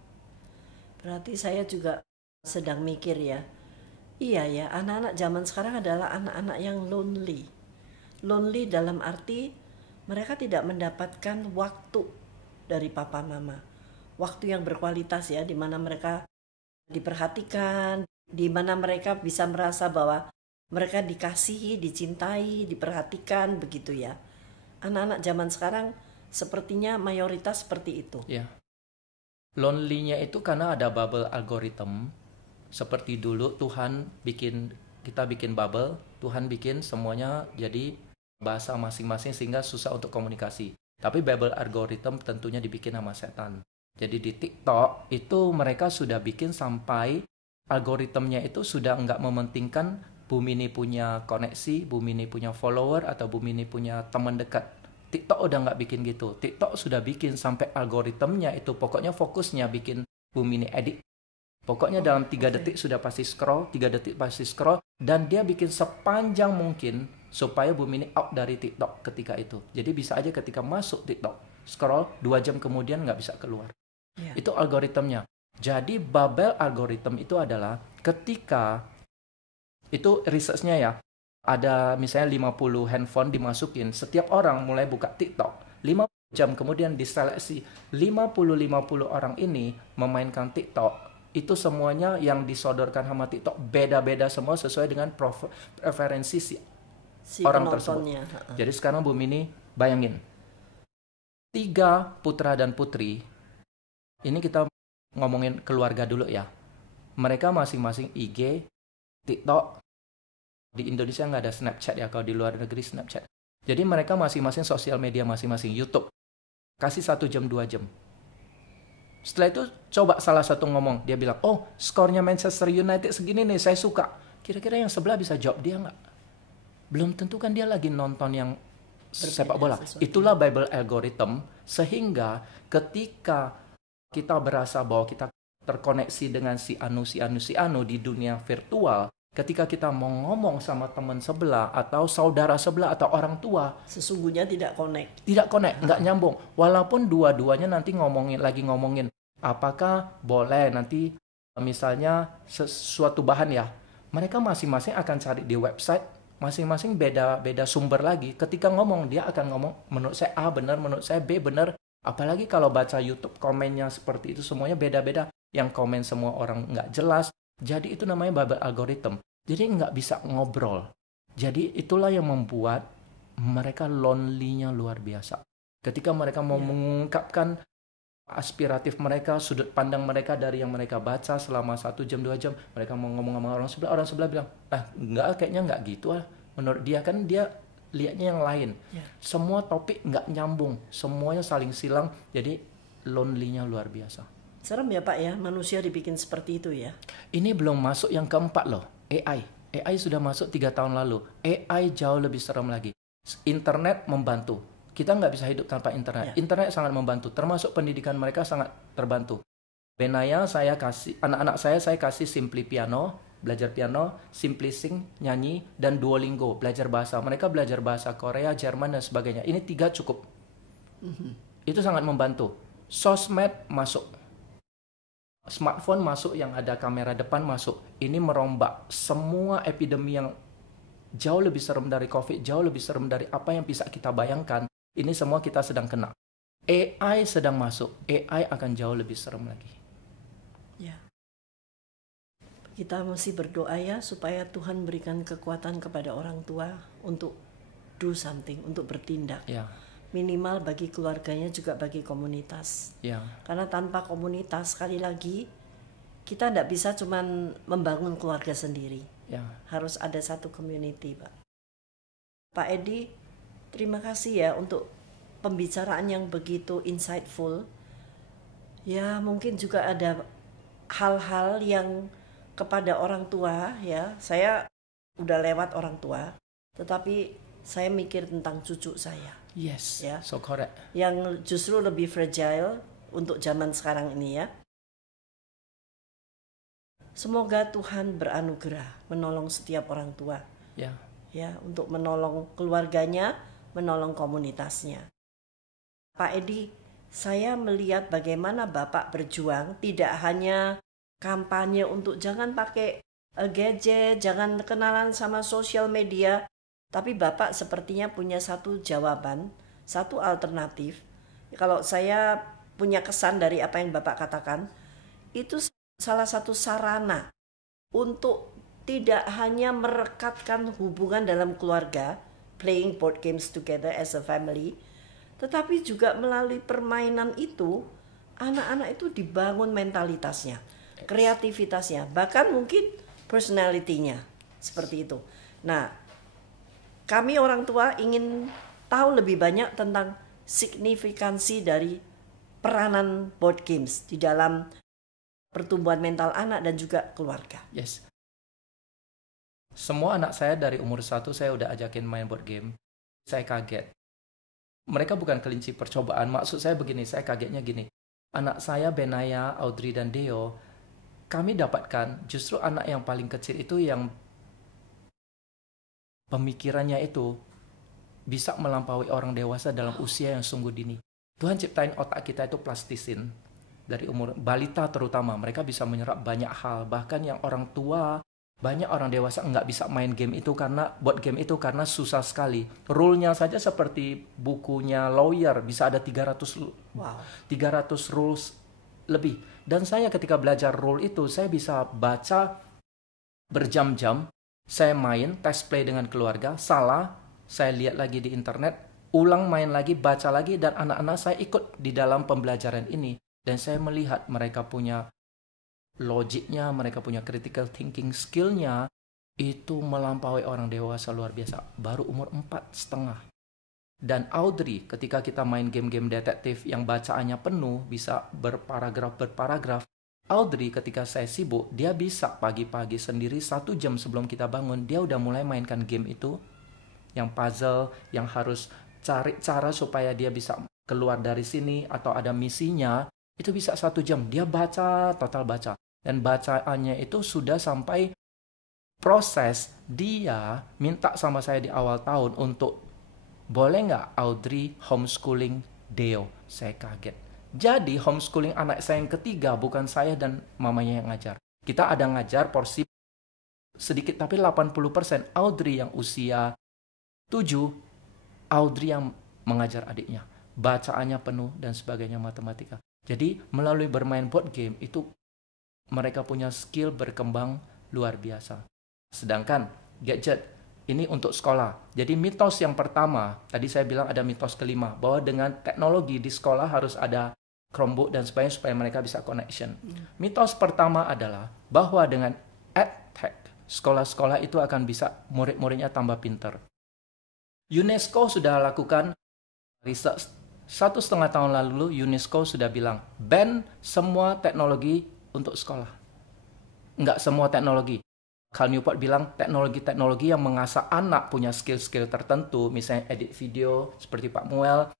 Berarti saya juga sedang mikir ya. Iya ya, anak-anak zaman sekarang adalah anak-anak yang lonely. Lonely dalam arti mereka tidak mendapatkan waktu dari papa mama. Waktu yang berkualitas ya, di mana mereka diperhatikan, di mana mereka bisa merasa bahwa mereka dikasihi, dicintai, diperhatikan, begitu ya. Anak-anak zaman sekarang sepertinya mayoritas seperti itu. Ya. Lonely-nya itu karena ada bubble algorithm. Seperti dulu kita bikin bubble, Tuhan bikin semuanya jadi bahasa masing-masing sehingga susah untuk komunikasi. Tapi bubble algorithm tentunya dibikin sama setan. Jadi di TikTok itu mereka sudah bikin sampai algoritmnya itu sudah nggak mementingkan Bumini punya koneksi, Bumini punya follower, atau Bumini punya teman dekat. TikTok udah nggak bikin gitu. TikTok sudah bikin sampai algoritmnya itu pokoknya fokusnya bikin Bumini edit. Pokoknya dalam 3 detik sudah pasti scroll, 3 detik pasti scroll, dan dia bikin sepanjang mungkin supaya Bumini out dari TikTok ketika itu. Jadi bisa aja ketika masuk TikTok, scroll 2 jam kemudian nggak bisa keluar. Itu algoritmnya. Jadi bubble algorithm itu adalah ketika, itu research-nya ya, ada misalnya 50 handphone dimasukin, setiap orang mulai buka TikTok, 50 jam kemudian diseleksi 50 orang ini memainkan TikTok. Itu semuanya yang disodorkan sama TikTok beda-beda semua sesuai dengan preferensi si orang tersebut. Jadi sekarang Bumini bayangin 3 putra dan putri, ini kita ngomongin keluarga dulu ya. Mereka masing-masing IG, TikTok. Di Indonesia nggak ada Snapchat ya, kalau di luar negeri Snapchat. Jadi mereka masing-masing sosial media masing-masing, YouTube. Kasih 1 jam, 2 jam. Setelah itu coba salah satu ngomong, dia bilang, oh skornya Manchester United segini nih, saya suka. Kira-kira yang sebelah bisa jawab dia nggak? Belum tentu kan dia lagi nonton yang sepak bola. Itulah Bible algorithm, sehingga ketika kita berasa bahwa kita terkoneksi dengan si anu di dunia virtual, ketika kita mau ngomong sama teman sebelah atau saudara sebelah atau orang tua, sesungguhnya tidak connect. Tidak connect, nggak nyambung. Walaupun dua-duanya nanti ngomongin apakah boleh nanti misalnya sesuatu bahan ya, mereka masing-masing akan cari di website, masing-masing beda sumber lagi. Ketika ngomong, dia akan ngomong menurut saya A benar, menurut saya B benar. Apalagi kalau baca YouTube komennya seperti itu semuanya beda-beda. Yang komen semua orang nggak jelas. Jadi itu namanya Bible algorithm. Jadi nggak bisa ngobrol. Jadi itulah yang membuat mereka lonely-nya luar biasa. Ketika mereka mau mengungkapkan aspiratif mereka, sudut pandang mereka dari yang mereka baca selama 1 jam 2 jam, mereka mau ngomong sama orang sebelah bilang, kayaknya nggak gitu ah. Menurut dia kan dia lihatnya yang lain. Semua topik nggak nyambung, semuanya saling silang, jadi lonely-nya luar biasa. Serem ya Pak ya, manusia dibikin seperti itu ya. Ini belum masuk yang keempat loh, AI. AI sudah masuk 3 tahun lalu. AI jauh lebih serem lagi. Internet membantu. Kita nggak bisa hidup tanpa internet. Internet sangat membantu, termasuk pendidikan mereka sangat terbantu. Benaya anak-anak saya kasih Simply Piano, belajar piano, Simply Sing, nyanyi, dan Duolingo, belajar bahasa. Mereka belajar bahasa Korea, Jerman, dan sebagainya. Ini 3 cukup. Itu sangat membantu. Sosmed masuk. Smartphone masuk yang ada kamera depan masuk. Ini merombak semua epidemi yang jauh lebih serem dari COVID, jauh lebih serem dari apa yang bisa kita bayangkan. Ini semua kita sedang kena. AI sedang masuk. AI akan jauh lebih serem lagi. Ya. Kita mesti berdoa ya supaya Tuhan berikan kekuatan kepada orang tua untuk do something, untuk bertindak. Ya. Minimal bagi keluarganya juga bagi komunitas. Ya. Karena tanpa komunitas, sekali lagi kita tidak bisa cuma membangun keluarga sendiri. Ya. Harus ada satu community, Pak. Pak Edi, terima kasih ya untuk pembicaraan yang begitu insightful. Ya, mungkin juga ada hal-hal yang kepada orang tua ya. Saya udah lewat orang tua, tetapi saya mikir tentang cucu saya. Yes, ya. So correct. Yang justru lebih fragile untuk zaman sekarang ini ya. Semoga Tuhan beranugerah menolong setiap orang tua. Ya. Ya, untuk menolong keluarganya, menolong komunitasnya. Pak Edi, saya melihat bagaimana Bapak berjuang tidak hanya kampanye untuk jangan pakai gadget, jangan kenalan sama sosial media, tapi Bapak sepertinya punya satu jawaban, satu alternatif. Kalau saya punya kesan dari apa yang Bapak katakan, itu salah satu sarana untuk tidak hanya merekatkan hubungan dalam keluarga, playing board games together as a family, tetapi juga melalui permainan itu, anak-anak itu dibangun mentalitasnya, kreativitasnya, bahkan mungkin personality-nya, seperti itu. Nah, kami orang tua ingin tahu lebih banyak tentang signifikansi dari peranan board games di dalam pertumbuhan mental anak dan juga keluarga. Yes. Semua anak saya dari umur 1 saya udah ajakin main board game. Saya kaget. Mereka bukan kelinci percobaan. Maksud saya begini, saya kagetnya gini. Anak saya, Benaya, Audrey, dan Deo, kami dapatkan justru anak yang paling kecil itu yang pemikirannya itu bisa melampaui orang dewasa dalam usia yang sungguh dini. Tuhan ciptain otak kita itu plastisin. Dari umur balita terutama, mereka bisa menyerap banyak hal. Bahkan yang orang tua, banyak orang dewasa nggak bisa main game itu karena board game itu karena susah sekali. Rule-nya saja seperti bukunya lawyer, bisa ada 300 rules lebih. Dan saya ketika belajar rule itu, saya bisa baca berjam-jam. Saya main, test play dengan keluarga, salah, saya lihat lagi di internet, ulang main lagi, baca lagi, dan anak-anak saya ikut di dalam pembelajaran ini. Dan saya melihat mereka punya logiknya, mereka punya critical thinking skill-nya, itu melampaui orang dewasa luar biasa. Baru umur 4,5. Dan Audrey, ketika kita main game-game detektif yang bacaannya penuh, bisa berparagraf, Audrey ketika saya sibuk, dia bisa pagi-pagi sendiri 1 jam sebelum kita bangun, dia udah mulai mainkan game itu, yang puzzle, yang harus cari cara supaya dia bisa keluar dari sini, atau ada misinya, itu bisa 1 jam. Dia baca, total baca. Dan bacaannya itu sudah sampai proses dia minta sama saya di awal tahun untuk boleh nggak Audrey homeschooling Deo? Saya kaget. Jadi homeschooling anak saya yang ketiga bukan saya dan mamanya yang ngajar. Kita ada ngajar porsi sedikit tapi 80% Audrey yang usia 7, Audrey yang mengajar adiknya. Bacaannya penuh dan sebagainya matematika. Jadi melalui bermain board game itu mereka punya skill berkembang luar biasa. Sedangkan gadget ini untuk sekolah. Jadi mitos yang pertama, tadi saya bilang ada mitos kelima, bahwa dengan teknologi di sekolah harus ada Chromebook dan sebagainya supaya mereka bisa connection. Mitos pertama adalah bahwa dengan EdTech, sekolah-sekolah itu akan bisa murid-muridnya tambah pinter. UNESCO sudah lakukan research 1,5 tahun lalu, UNESCO sudah bilang ban semua teknologi untuk sekolah. Enggak semua teknologi. Cal Newport bilang teknologi-teknologi yang mengasah anak punya skill-skill tertentu, misalnya edit video seperti Pak Muel,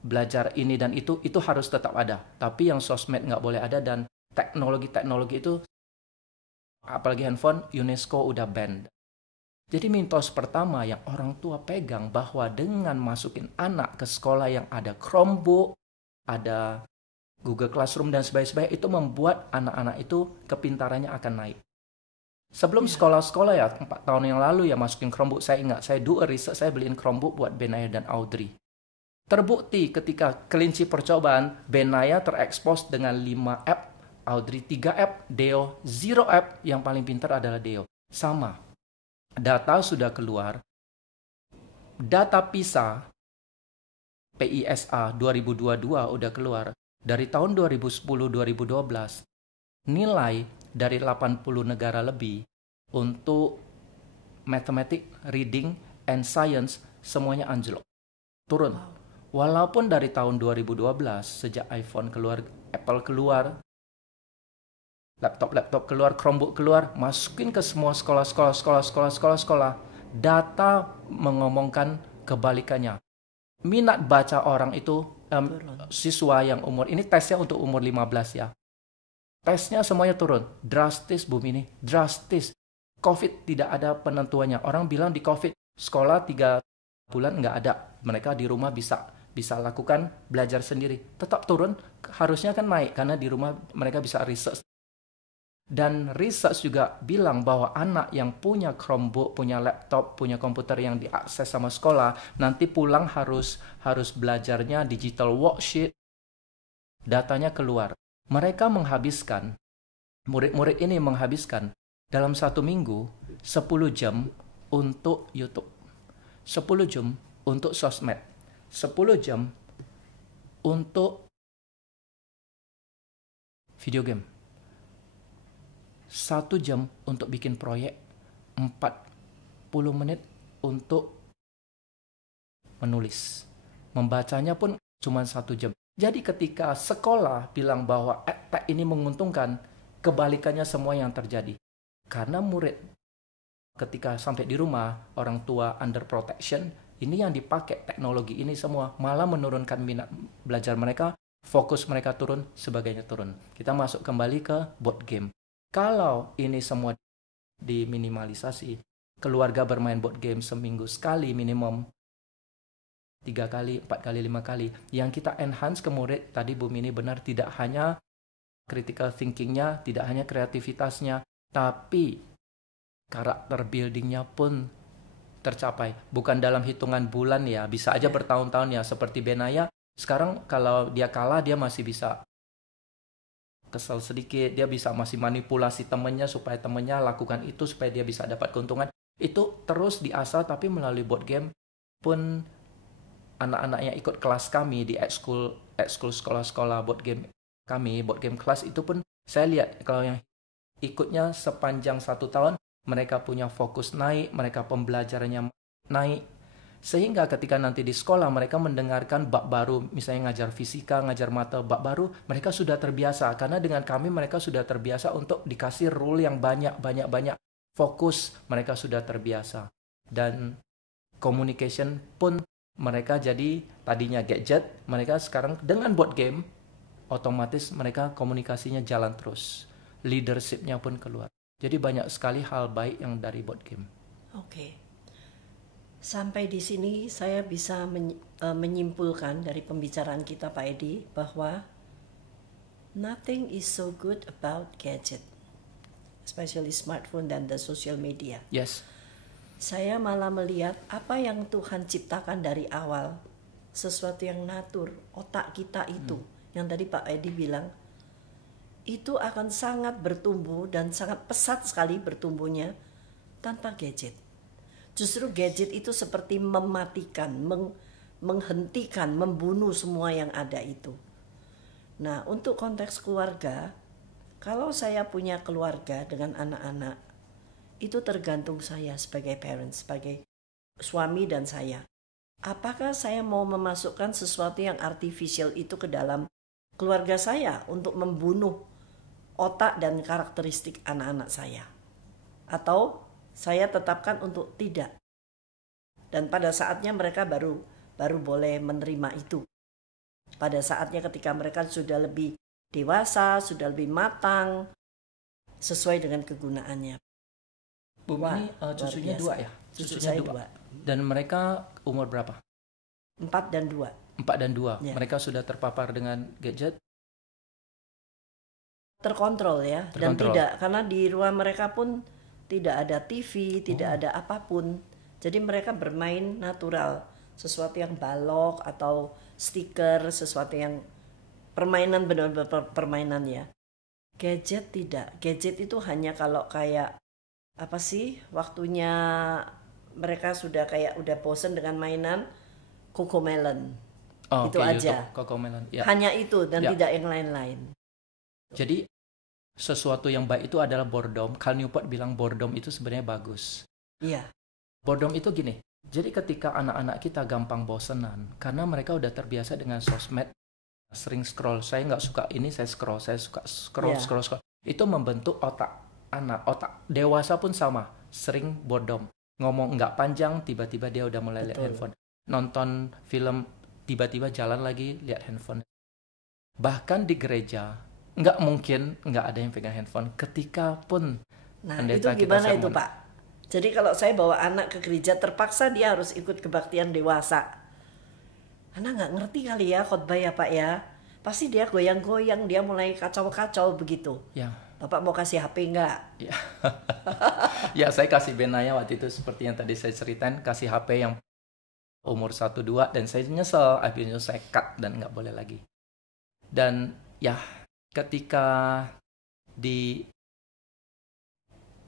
belajar ini dan itu harus tetap ada. Tapi yang sosmed nggak boleh ada, dan teknologi-teknologi itu, apalagi handphone, UNESCO udah ban. Jadi mitos pertama yang orang tua pegang bahwa dengan masukin anak ke sekolah yang ada Chromebook, ada Google Classroom dan sebagainya, itu membuat anak-anak itu kepintarannya akan naik. Sebelum sekolah-sekolah ya, 4 tahun yang lalu ya masukin Chromebook, saya ingat, saya do a research, saya beliin Chromebook buat Benaya dan Audrey. Terbukti ketika kelinci percobaan, Benaya terekspos dengan 5 app, Audrey 3 app, Deo 0 app, yang paling pintar adalah Deo. Sama, data sudah keluar, data PISA 2022 udah keluar, dari tahun 2010-2012, nilai dari 80 negara lebih untuk matematik, reading, and science semuanya anjlok, turun. Walaupun dari tahun 2012 sejak iPhone keluar, Apple keluar, laptop keluar, Chromebook keluar, masukin ke semua sekolah, data mengomongkan kebalikannya. Minat baca orang itu siswa yang umur, ini tesnya untuk umur 15 ya. Tesnya semuanya turun, drastis bumi ini, drastis. COVID tidak ada penentuannya. Orang bilang di COVID, sekolah 3 bulan nggak ada. Mereka di rumah bisa lakukan belajar sendiri. Tetap turun, harusnya kan naik, karena di rumah mereka bisa research. Dan research juga bilang bahwa anak yang punya Chromebook, punya laptop, punya komputer yang diakses sama sekolah, nanti pulang harus belajarnya digital worksheet, datanya keluar. Mereka menghabiskan, murid-murid ini menghabiskan dalam 1 minggu 10 jam untuk YouTube, 10 jam untuk sosmed, 10 jam untuk video game, 1 jam untuk bikin proyek, 40 menit untuk menulis. Membacanya pun cuma 1 jam. Jadi ketika sekolah bilang bahwa EdTech ini menguntungkan, kebalikannya semua yang terjadi. Karena murid ketika sampai di rumah, orang tua under protection, ini yang dipakai teknologi ini semua, malah menurunkan minat belajar mereka, fokus mereka turun, sebagainya turun. Kita masuk kembali ke board game. Kalau ini semua diminimalisasi, keluarga bermain board game seminggu sekali minimum, 3 kali, 4 kali, 5 kali. Yang kita enhance ke murid, tadi Bu Mini benar, tidak hanya critical thinking-nya, tidak hanya kreativitasnya, tapi karakter building-nya pun tercapai. Bukan dalam hitungan bulan ya, bisa aja bertahun-tahun ya. Seperti Benaya, sekarang kalau dia kalah, dia masih bisa kesel sedikit, dia bisa masih manipulasi temennya supaya temennya lakukan itu, supaya dia bisa dapat keuntungan. Itu terus diasah, tapi melalui board game pun anak-anak yang ikut kelas kami di ekskul sekolah-sekolah board game kami, board game kelas itu pun saya lihat kalau yang ikutnya sepanjang 1 tahun, mereka punya fokus naik, mereka pembelajarannya naik, Sehingga ketika nanti di sekolah mereka mendengarkan bab baru, misalnya ngajar fisika, ngajar mata, bab baru, mereka sudah terbiasa. Karena dengan kami mereka sudah terbiasa untuk dikasih rule yang banyak. Fokus, mereka sudah terbiasa. Dan communication pun mereka jadi tadinya gadget, mereka sekarang dengan board game, otomatis mereka komunikasinya jalan terus. Leadership-nya pun keluar. Jadi banyak sekali hal baik yang dari board game. Oke. Sampai di sini saya bisa menyimpulkan dari pembicaraan kita Pak Edi bahwa nothing is so good about gadget, especially smartphone dan the social media. Yes. Saya malah melihat apa yang Tuhan ciptakan dari awal, sesuatu yang natur, otak kita itu, yang tadi Pak Edi bilang, itu akan sangat bertumbuh dan sangat pesat sekali bertumbuhnya tanpa gadget. Justru gadget itu seperti mematikan, menghentikan, membunuh semua yang ada itu. Nah, untuk konteks keluarga, kalau saya punya keluarga dengan anak-anak, itu tergantung saya sebagai parent, sebagai suami dan saya. Apakah saya mau memasukkan sesuatu yang artificial itu ke dalam keluarga saya untuk membunuh otak dan karakteristik anak-anak saya? Atau saya tetapkan untuk tidak. Dan pada saatnya mereka baru boleh menerima itu. Pada saatnya ketika mereka sudah lebih dewasa, sudah lebih matang, sesuai dengan kegunaannya. Bu Mini cucunya 2 ya? Cucu saya 2. Dan mereka umur berapa? 4 dan 2. 4 dan 2. Ya. Mereka sudah terpapar dengan gadget? Terkontrol ya. Dan tidak, karena di rumah mereka pun tidak ada TV, tidak ada apapun. Jadi mereka bermain natural. Sesuatu yang balok atau stiker, sesuatu yang permainan, benar-benar permainan ya. Gadget tidak. Gadget itu hanya kalau kayak apa sih, waktunya mereka sudah kayak udah bosen dengan mainan Cocomelon. Itu aja. Cocomelon. Ya. Hanya itu dan tidak yang lain-lain. Jadi sesuatu yang baik itu adalah boredom. Cal Newport bilang boredom itu sebenarnya bagus. Iya. Boredom itu gini. Jadi ketika anak-anak kita gampang bosenan, karena mereka udah terbiasa dengan sosmed, sering scroll. Saya nggak suka ini, saya scroll. Saya suka scroll. Itu membentuk otak anak. Otak dewasa pun sama. Sering boredom. Ngomong nggak panjang, tiba-tiba dia udah mulai lihat handphone. Nonton film, tiba-tiba jalan lagi, lihat handphone. Bahkan di gereja, nggak mungkin nggak ada yang pegang handphone ketika pun. Nah itu gimana itu Pak? Jadi kalau saya bawa anak ke gereja, terpaksa dia harus ikut kebaktian dewasa. Anak nggak ngerti kali ya khotbah ya Pak ya. Pasti dia goyang-goyang, dia mulai kacau-kacau begitu. Ya. Bapak mau kasih HP nggak? Ya. Ya saya kasih Benaya waktu itu seperti yang tadi saya ceritain, kasih HP yang umur 1-2 dan saya nyesel, akhirnya saya cut dan nggak boleh lagi. Dan ya ketika di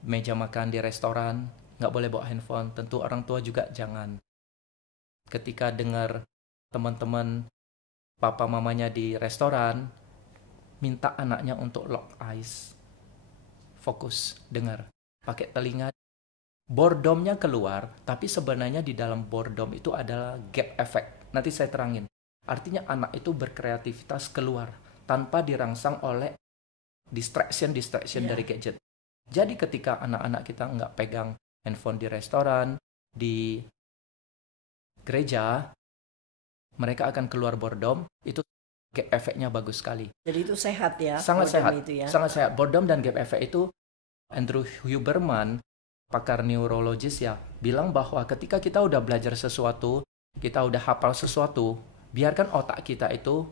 meja makan di restoran nggak boleh bawa handphone, tentu orang tua juga jangan. Ketika dengar teman-teman papa mamanya di restoran minta anaknya untuk lock eyes, fokus dengar, pakai telinga. Boredomnya keluar, tapi sebenarnya di dalam boredom itu adalah gap effect. Nanti saya terangin. Artinya anak itu berkreativitas keluar tanpa dirangsang oleh distraction dari gadget. Jadi ketika anak-anak kita nggak pegang handphone di restoran, di gereja, mereka akan keluar boredom, itu gap efeknya bagus sekali. Jadi itu sehat ya? Sangat sehat, itu ya? Sangat sehat. Boredom dan gap efek itu, Andrew Huberman, pakar neurologis ya, bilang bahwa ketika kita udah belajar sesuatu, kita udah hafal sesuatu, biarkan otak kita itu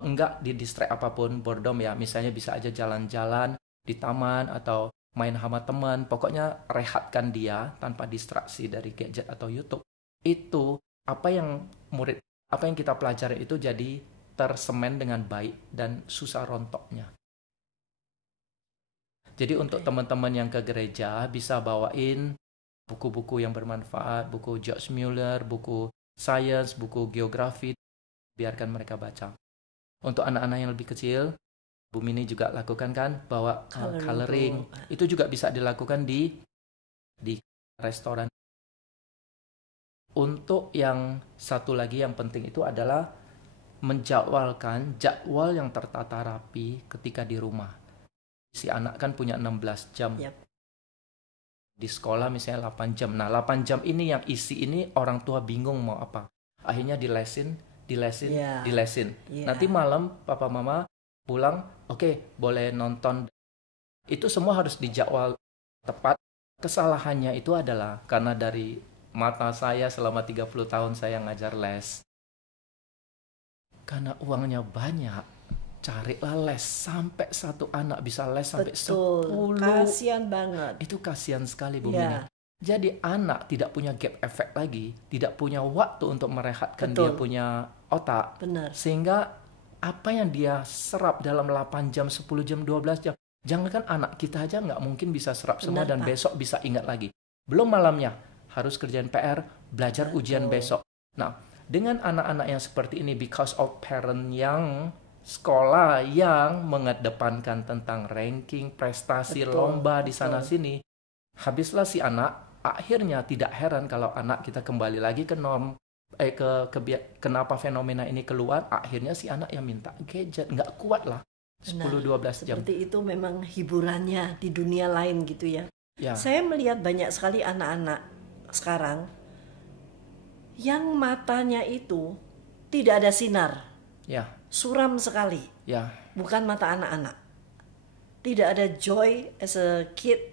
enggak didistrak apapun. Boredom ya, misalnya bisa aja jalan-jalan di taman atau main sama teman, pokoknya rehatkan dia tanpa distraksi dari gadget atau YouTube. Itu apa yang kita pelajari itu jadi tersemen dengan baik dan susah rontoknya. Jadi untuk teman-teman yang ke gereja bisa bawain buku-buku yang bermanfaat, buku George Mueller, buku sains, buku geografi, biarkan mereka baca. Untuk anak-anak yang lebih kecil, Bu Mini juga lakukan kan, bawa coloring. Itu juga bisa dilakukan di restoran. Untuk yang satu lagi yang penting itu adalah menjadwalkan jadwal yang tertata rapi ketika di rumah. Si anak kan punya 16 jam. Yap. Di sekolah misalnya 8 jam. Nah, 8 jam ini yang isi ini orang tua bingung mau apa. Akhirnya dilesin. Yeah. Nanti malam papa mama pulang, oke, boleh nonton. Itu semua harus dijadwal tepat. Kesalahannya itu adalah karena dari mata saya selama 30 tahun saya ngajar les. Karena uangnya banyak, carilah les sampai satu anak bisa les sampai 10. Kasian banget. Itu kasihan sekali Bu Mini. Jadi anak tidak punya gap effect lagi, tidak punya waktu untuk merehatkan dia punya otak. Benar. Sehingga apa yang dia serap dalam 8 jam, 10 jam, 12 jam, jangankan anak kita aja nggak mungkin bisa serap semua dan besok bisa ingat lagi. Belum malamnya, harus kerjain PR, belajar ujian besok. Nah, dengan anak-anak yang seperti ini, because of parent yang sekolah yang mengedepankan tentang ranking, prestasi, lomba di sana-sini, habislah si anak. Akhirnya tidak heran kalau anak kita kembali lagi ke norm, kenapa fenomena ini keluar, akhirnya si anak yang minta gadget, nggak kuat lah 10-12 jam. Seperti itu memang hiburannya di dunia lain gitu ya. Saya melihat banyak sekali anak-anak sekarang yang matanya itu tidak ada sinar, suram sekali, bukan mata anak-anak, tidak ada joy as a kid,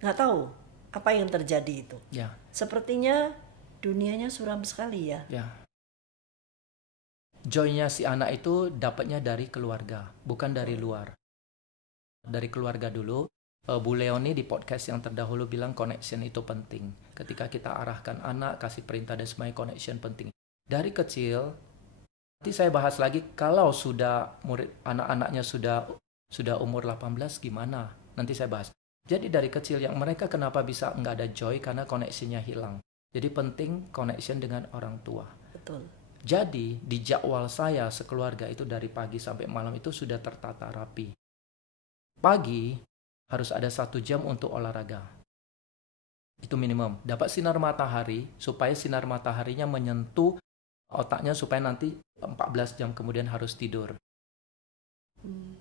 nggak tahu apa yang terjadi itu. Sepertinya dunianya suram sekali ya. Joy-nya si anak itu dapatnya dari keluarga, bukan dari luar. Dari keluarga dulu. Bu Leonie di podcast yang terdahulu bilang connection itu penting. Ketika kita arahkan anak, kasih perintah dan semuanya, connection penting. Dari kecil, nanti saya bahas lagi kalau sudah murid anak-anaknya sudah umur 18 gimana? Nanti saya bahas. Jadi dari kecil yang mereka kenapa bisa nggak ada joy karena koneksinya hilang. Jadi penting connection dengan orang tua. Betul. Jadi di jadwal saya sekeluarga itu dari pagi sampai malam itu sudah tertata rapi. Pagi harus ada 1 jam untuk olahraga. Itu minimum. Dapat sinar matahari supaya sinar mataharinya menyentuh otaknya supaya nanti 14 jam kemudian harus tidur.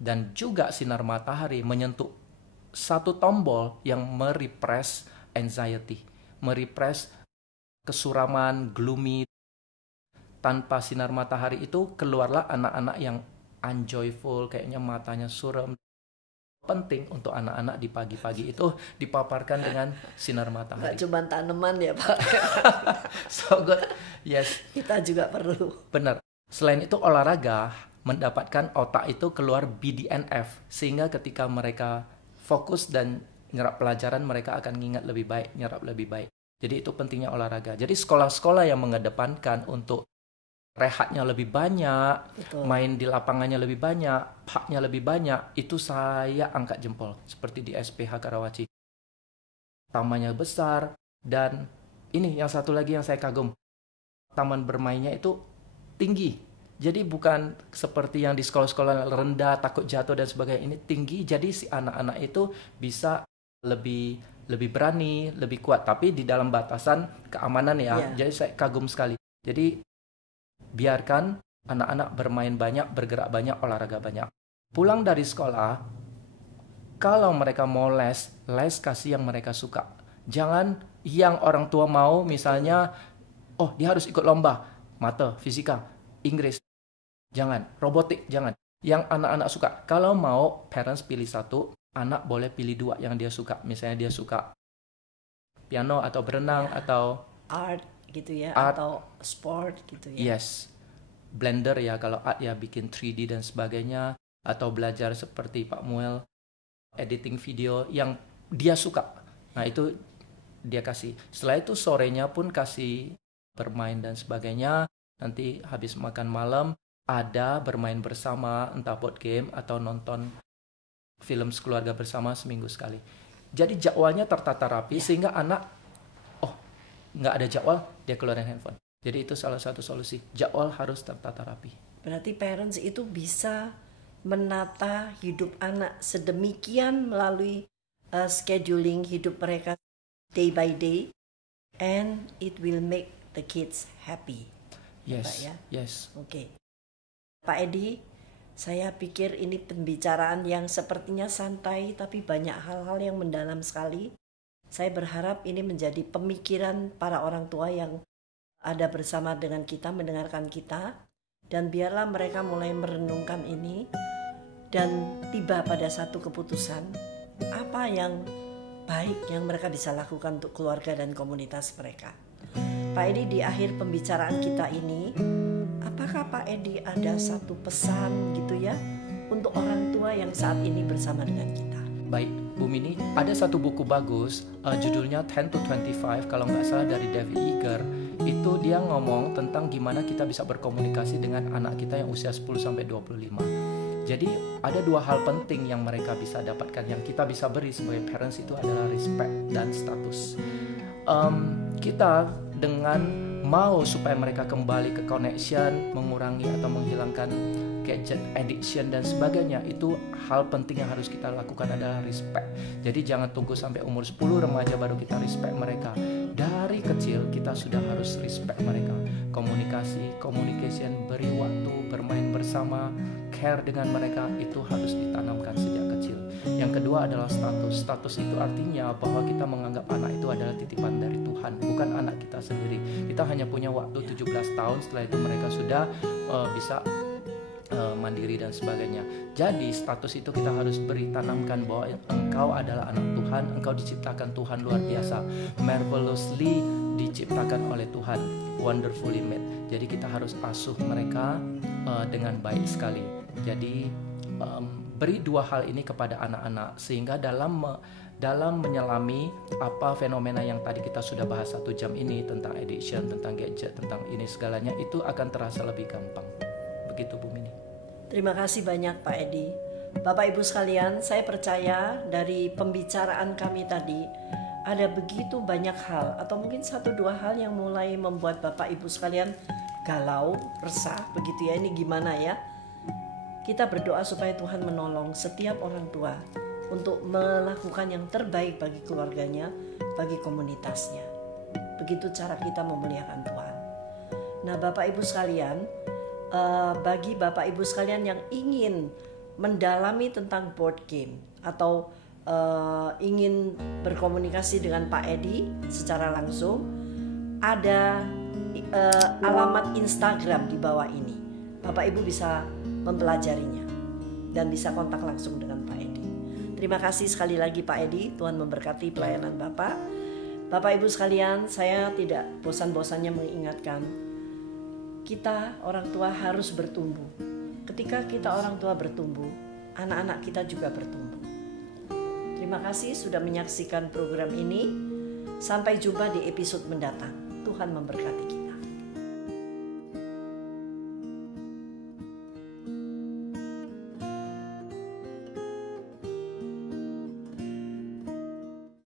Dan juga sinar matahari menyentuh satu tombol yang merepress anxiety, merepress kesuraman, gloomy. Tanpa sinar matahari itu keluarlah anak-anak yang unjoyful, kayaknya matanya suram. Penting untuk anak-anak di pagi-pagi itu dipaparkan dengan sinar matahari. Nggak cuma tanaman ya Pak. So good. Yes. Kita juga perlu. Benar. Selain itu olahraga mendapatkan otak itu keluar BDNF sehingga ketika mereka fokus dan nyerap pelajaran mereka akan ngingat lebih baik, nyerap lebih baik. Jadi itu pentingnya olahraga. Jadi sekolah-sekolah yang mengedepankan untuk rehatnya lebih banyak, main di lapangannya lebih banyak, haknya lebih banyak, itu saya angkat jempol. Seperti di SPH Karawaci. Tamannya besar, dan ini yang satu lagi yang saya kagum. Taman bermainnya itu tinggi. Jadi bukan seperti yang di sekolah-sekolah rendah, takut jatuh dan sebagainya. Ini tinggi, jadi si anak-anak itu bisa lebih berani, lebih kuat. Tapi di dalam batasan keamanan ya. Jadi saya kagum sekali. Jadi biarkan anak-anak bermain banyak, bergerak banyak, olahraga banyak. Pulang dari sekolah, kalau mereka mau les kasih yang mereka suka. Jangan yang orang tua mau, misalnya, oh dia harus ikut lomba, mata, fisika, Inggris. Jangan, robotik, jangan. Yang anak-anak suka. Kalau mau, parents pilih 1, anak boleh pilih 2 yang dia suka. Misalnya dia suka piano atau berenang atau art gitu ya, atau sport gitu ya. Yes. Blender ya, kalau art ya bikin 3D dan sebagainya, atau belajar seperti Pak Muel editing video yang dia suka. Nah, itu dia kasih. Setelah itu sorenya pun kasih bermain dan sebagainya. Nanti habis makan malam ada bermain bersama, entah board game atau nonton film sekeluarga bersama seminggu sekali. Jadi jadwalnya tertata rapi sehingga anak nggak ada jadwal, dia keluarin handphone. Jadi itu salah satu solusi. Jadwal harus tertata rapi. Berarti parents itu bisa menata hidup anak sedemikian melalui scheduling hidup mereka day by day. and it will make the kids happy. Yes, Pak, ya? yes. Oke. Pak Edi, saya pikir ini pembicaraan yang sepertinya santai tapi banyak hal-hal yang mendalam sekali. Saya berharap ini menjadi pemikiran para orang tua yang ada bersama dengan kita, mendengarkan kita, dan biarlah mereka mulai merenungkan ini dan tiba pada satu keputusan apa yang baik yang mereka bisa lakukan untuk keluarga dan komunitas mereka. Pak Edi, di akhir pembicaraan kita ini, apakah Pak Edi ada satu pesan gitu ya untuk orang tua yang saat ini bersama dengan kita? Baik, Bu Mini, ada satu buku bagus, judulnya 10 to 25, kalau nggak salah dari David Eager. Itu dia ngomong tentang gimana kita bisa berkomunikasi dengan anak kita yang usia 10-25. Jadi ada dua hal penting yang mereka bisa dapatkan, yang kita bisa beri sebagai parents, itu adalah respect dan status. Kita dengan mau supaya mereka kembali ke connection, mengurangi atau menghilangkan gadget addiction dan sebagainya, itu hal penting yang harus kita lakukan adalah respect. Jadi jangan tunggu sampai umur 10 remaja baru kita respect mereka. Dari kecil kita sudah harus respect mereka. Komunikasi, communication, beri waktu, bermain bersama, care dengan mereka, itu harus ditanamkan sejak kecil. Yang kedua adalah status. Status itu artinya bahwa kita menganggap anak itu adalah titipan dari Tuhan, bukan anak kita sendiri. Kita hanya punya waktu 17 tahun, setelah itu mereka sudah bisa mandiri dan sebagainya. Jadi status itu kita harus beri, tanamkan bahwa engkau adalah anak Tuhan, engkau diciptakan Tuhan luar biasa, marvelously diciptakan oleh Tuhan, wonderfully made. Jadi kita harus asuh mereka dengan baik sekali. Jadi beri dua hal ini kepada anak-anak, sehingga dalam menyelami apa fenomena yang tadi kita sudah bahas 1 jam ini, tentang addiction, tentang gadget, tentang ini segalanya, itu akan terasa lebih gampang. Begitu Bu Mini. Terima kasih banyak Pak Edi. Bapak Ibu sekalian, saya percaya dari pembicaraan kami tadi ada begitu banyak hal, atau mungkin 1-2 hal yang mulai membuat Bapak Ibu sekalian galau, resah, begitu ya, ini gimana ya. Kita berdoa supaya Tuhan menolong setiap orang tua untuk melakukan yang terbaik bagi keluarganya, bagi komunitasnya. Begitu cara kita memuliakan Tuhan. Nah Bapak Ibu sekalian, bagi Bapak Ibu sekalian yang ingin mendalami tentang board game atau ingin berkomunikasi dengan Pak Edi secara langsung, ada alamat Instagram di bawah ini. Bapak Ibu bisa mempelajarinya dan bisa kontak langsung dengan Pak Edi. Terima kasih sekali lagi Pak Edi, Tuhan memberkati pelayanan Bapak. Bapak Ibu sekalian, saya tidak bosan-bosannya mengingatkan, kita orang tua harus bertumbuh. Ketika kita orang tua bertumbuh, anak-anak kita juga bertumbuh. Terima kasih sudah menyaksikan program ini. Sampai jumpa di episode mendatang. Tuhan memberkati kita.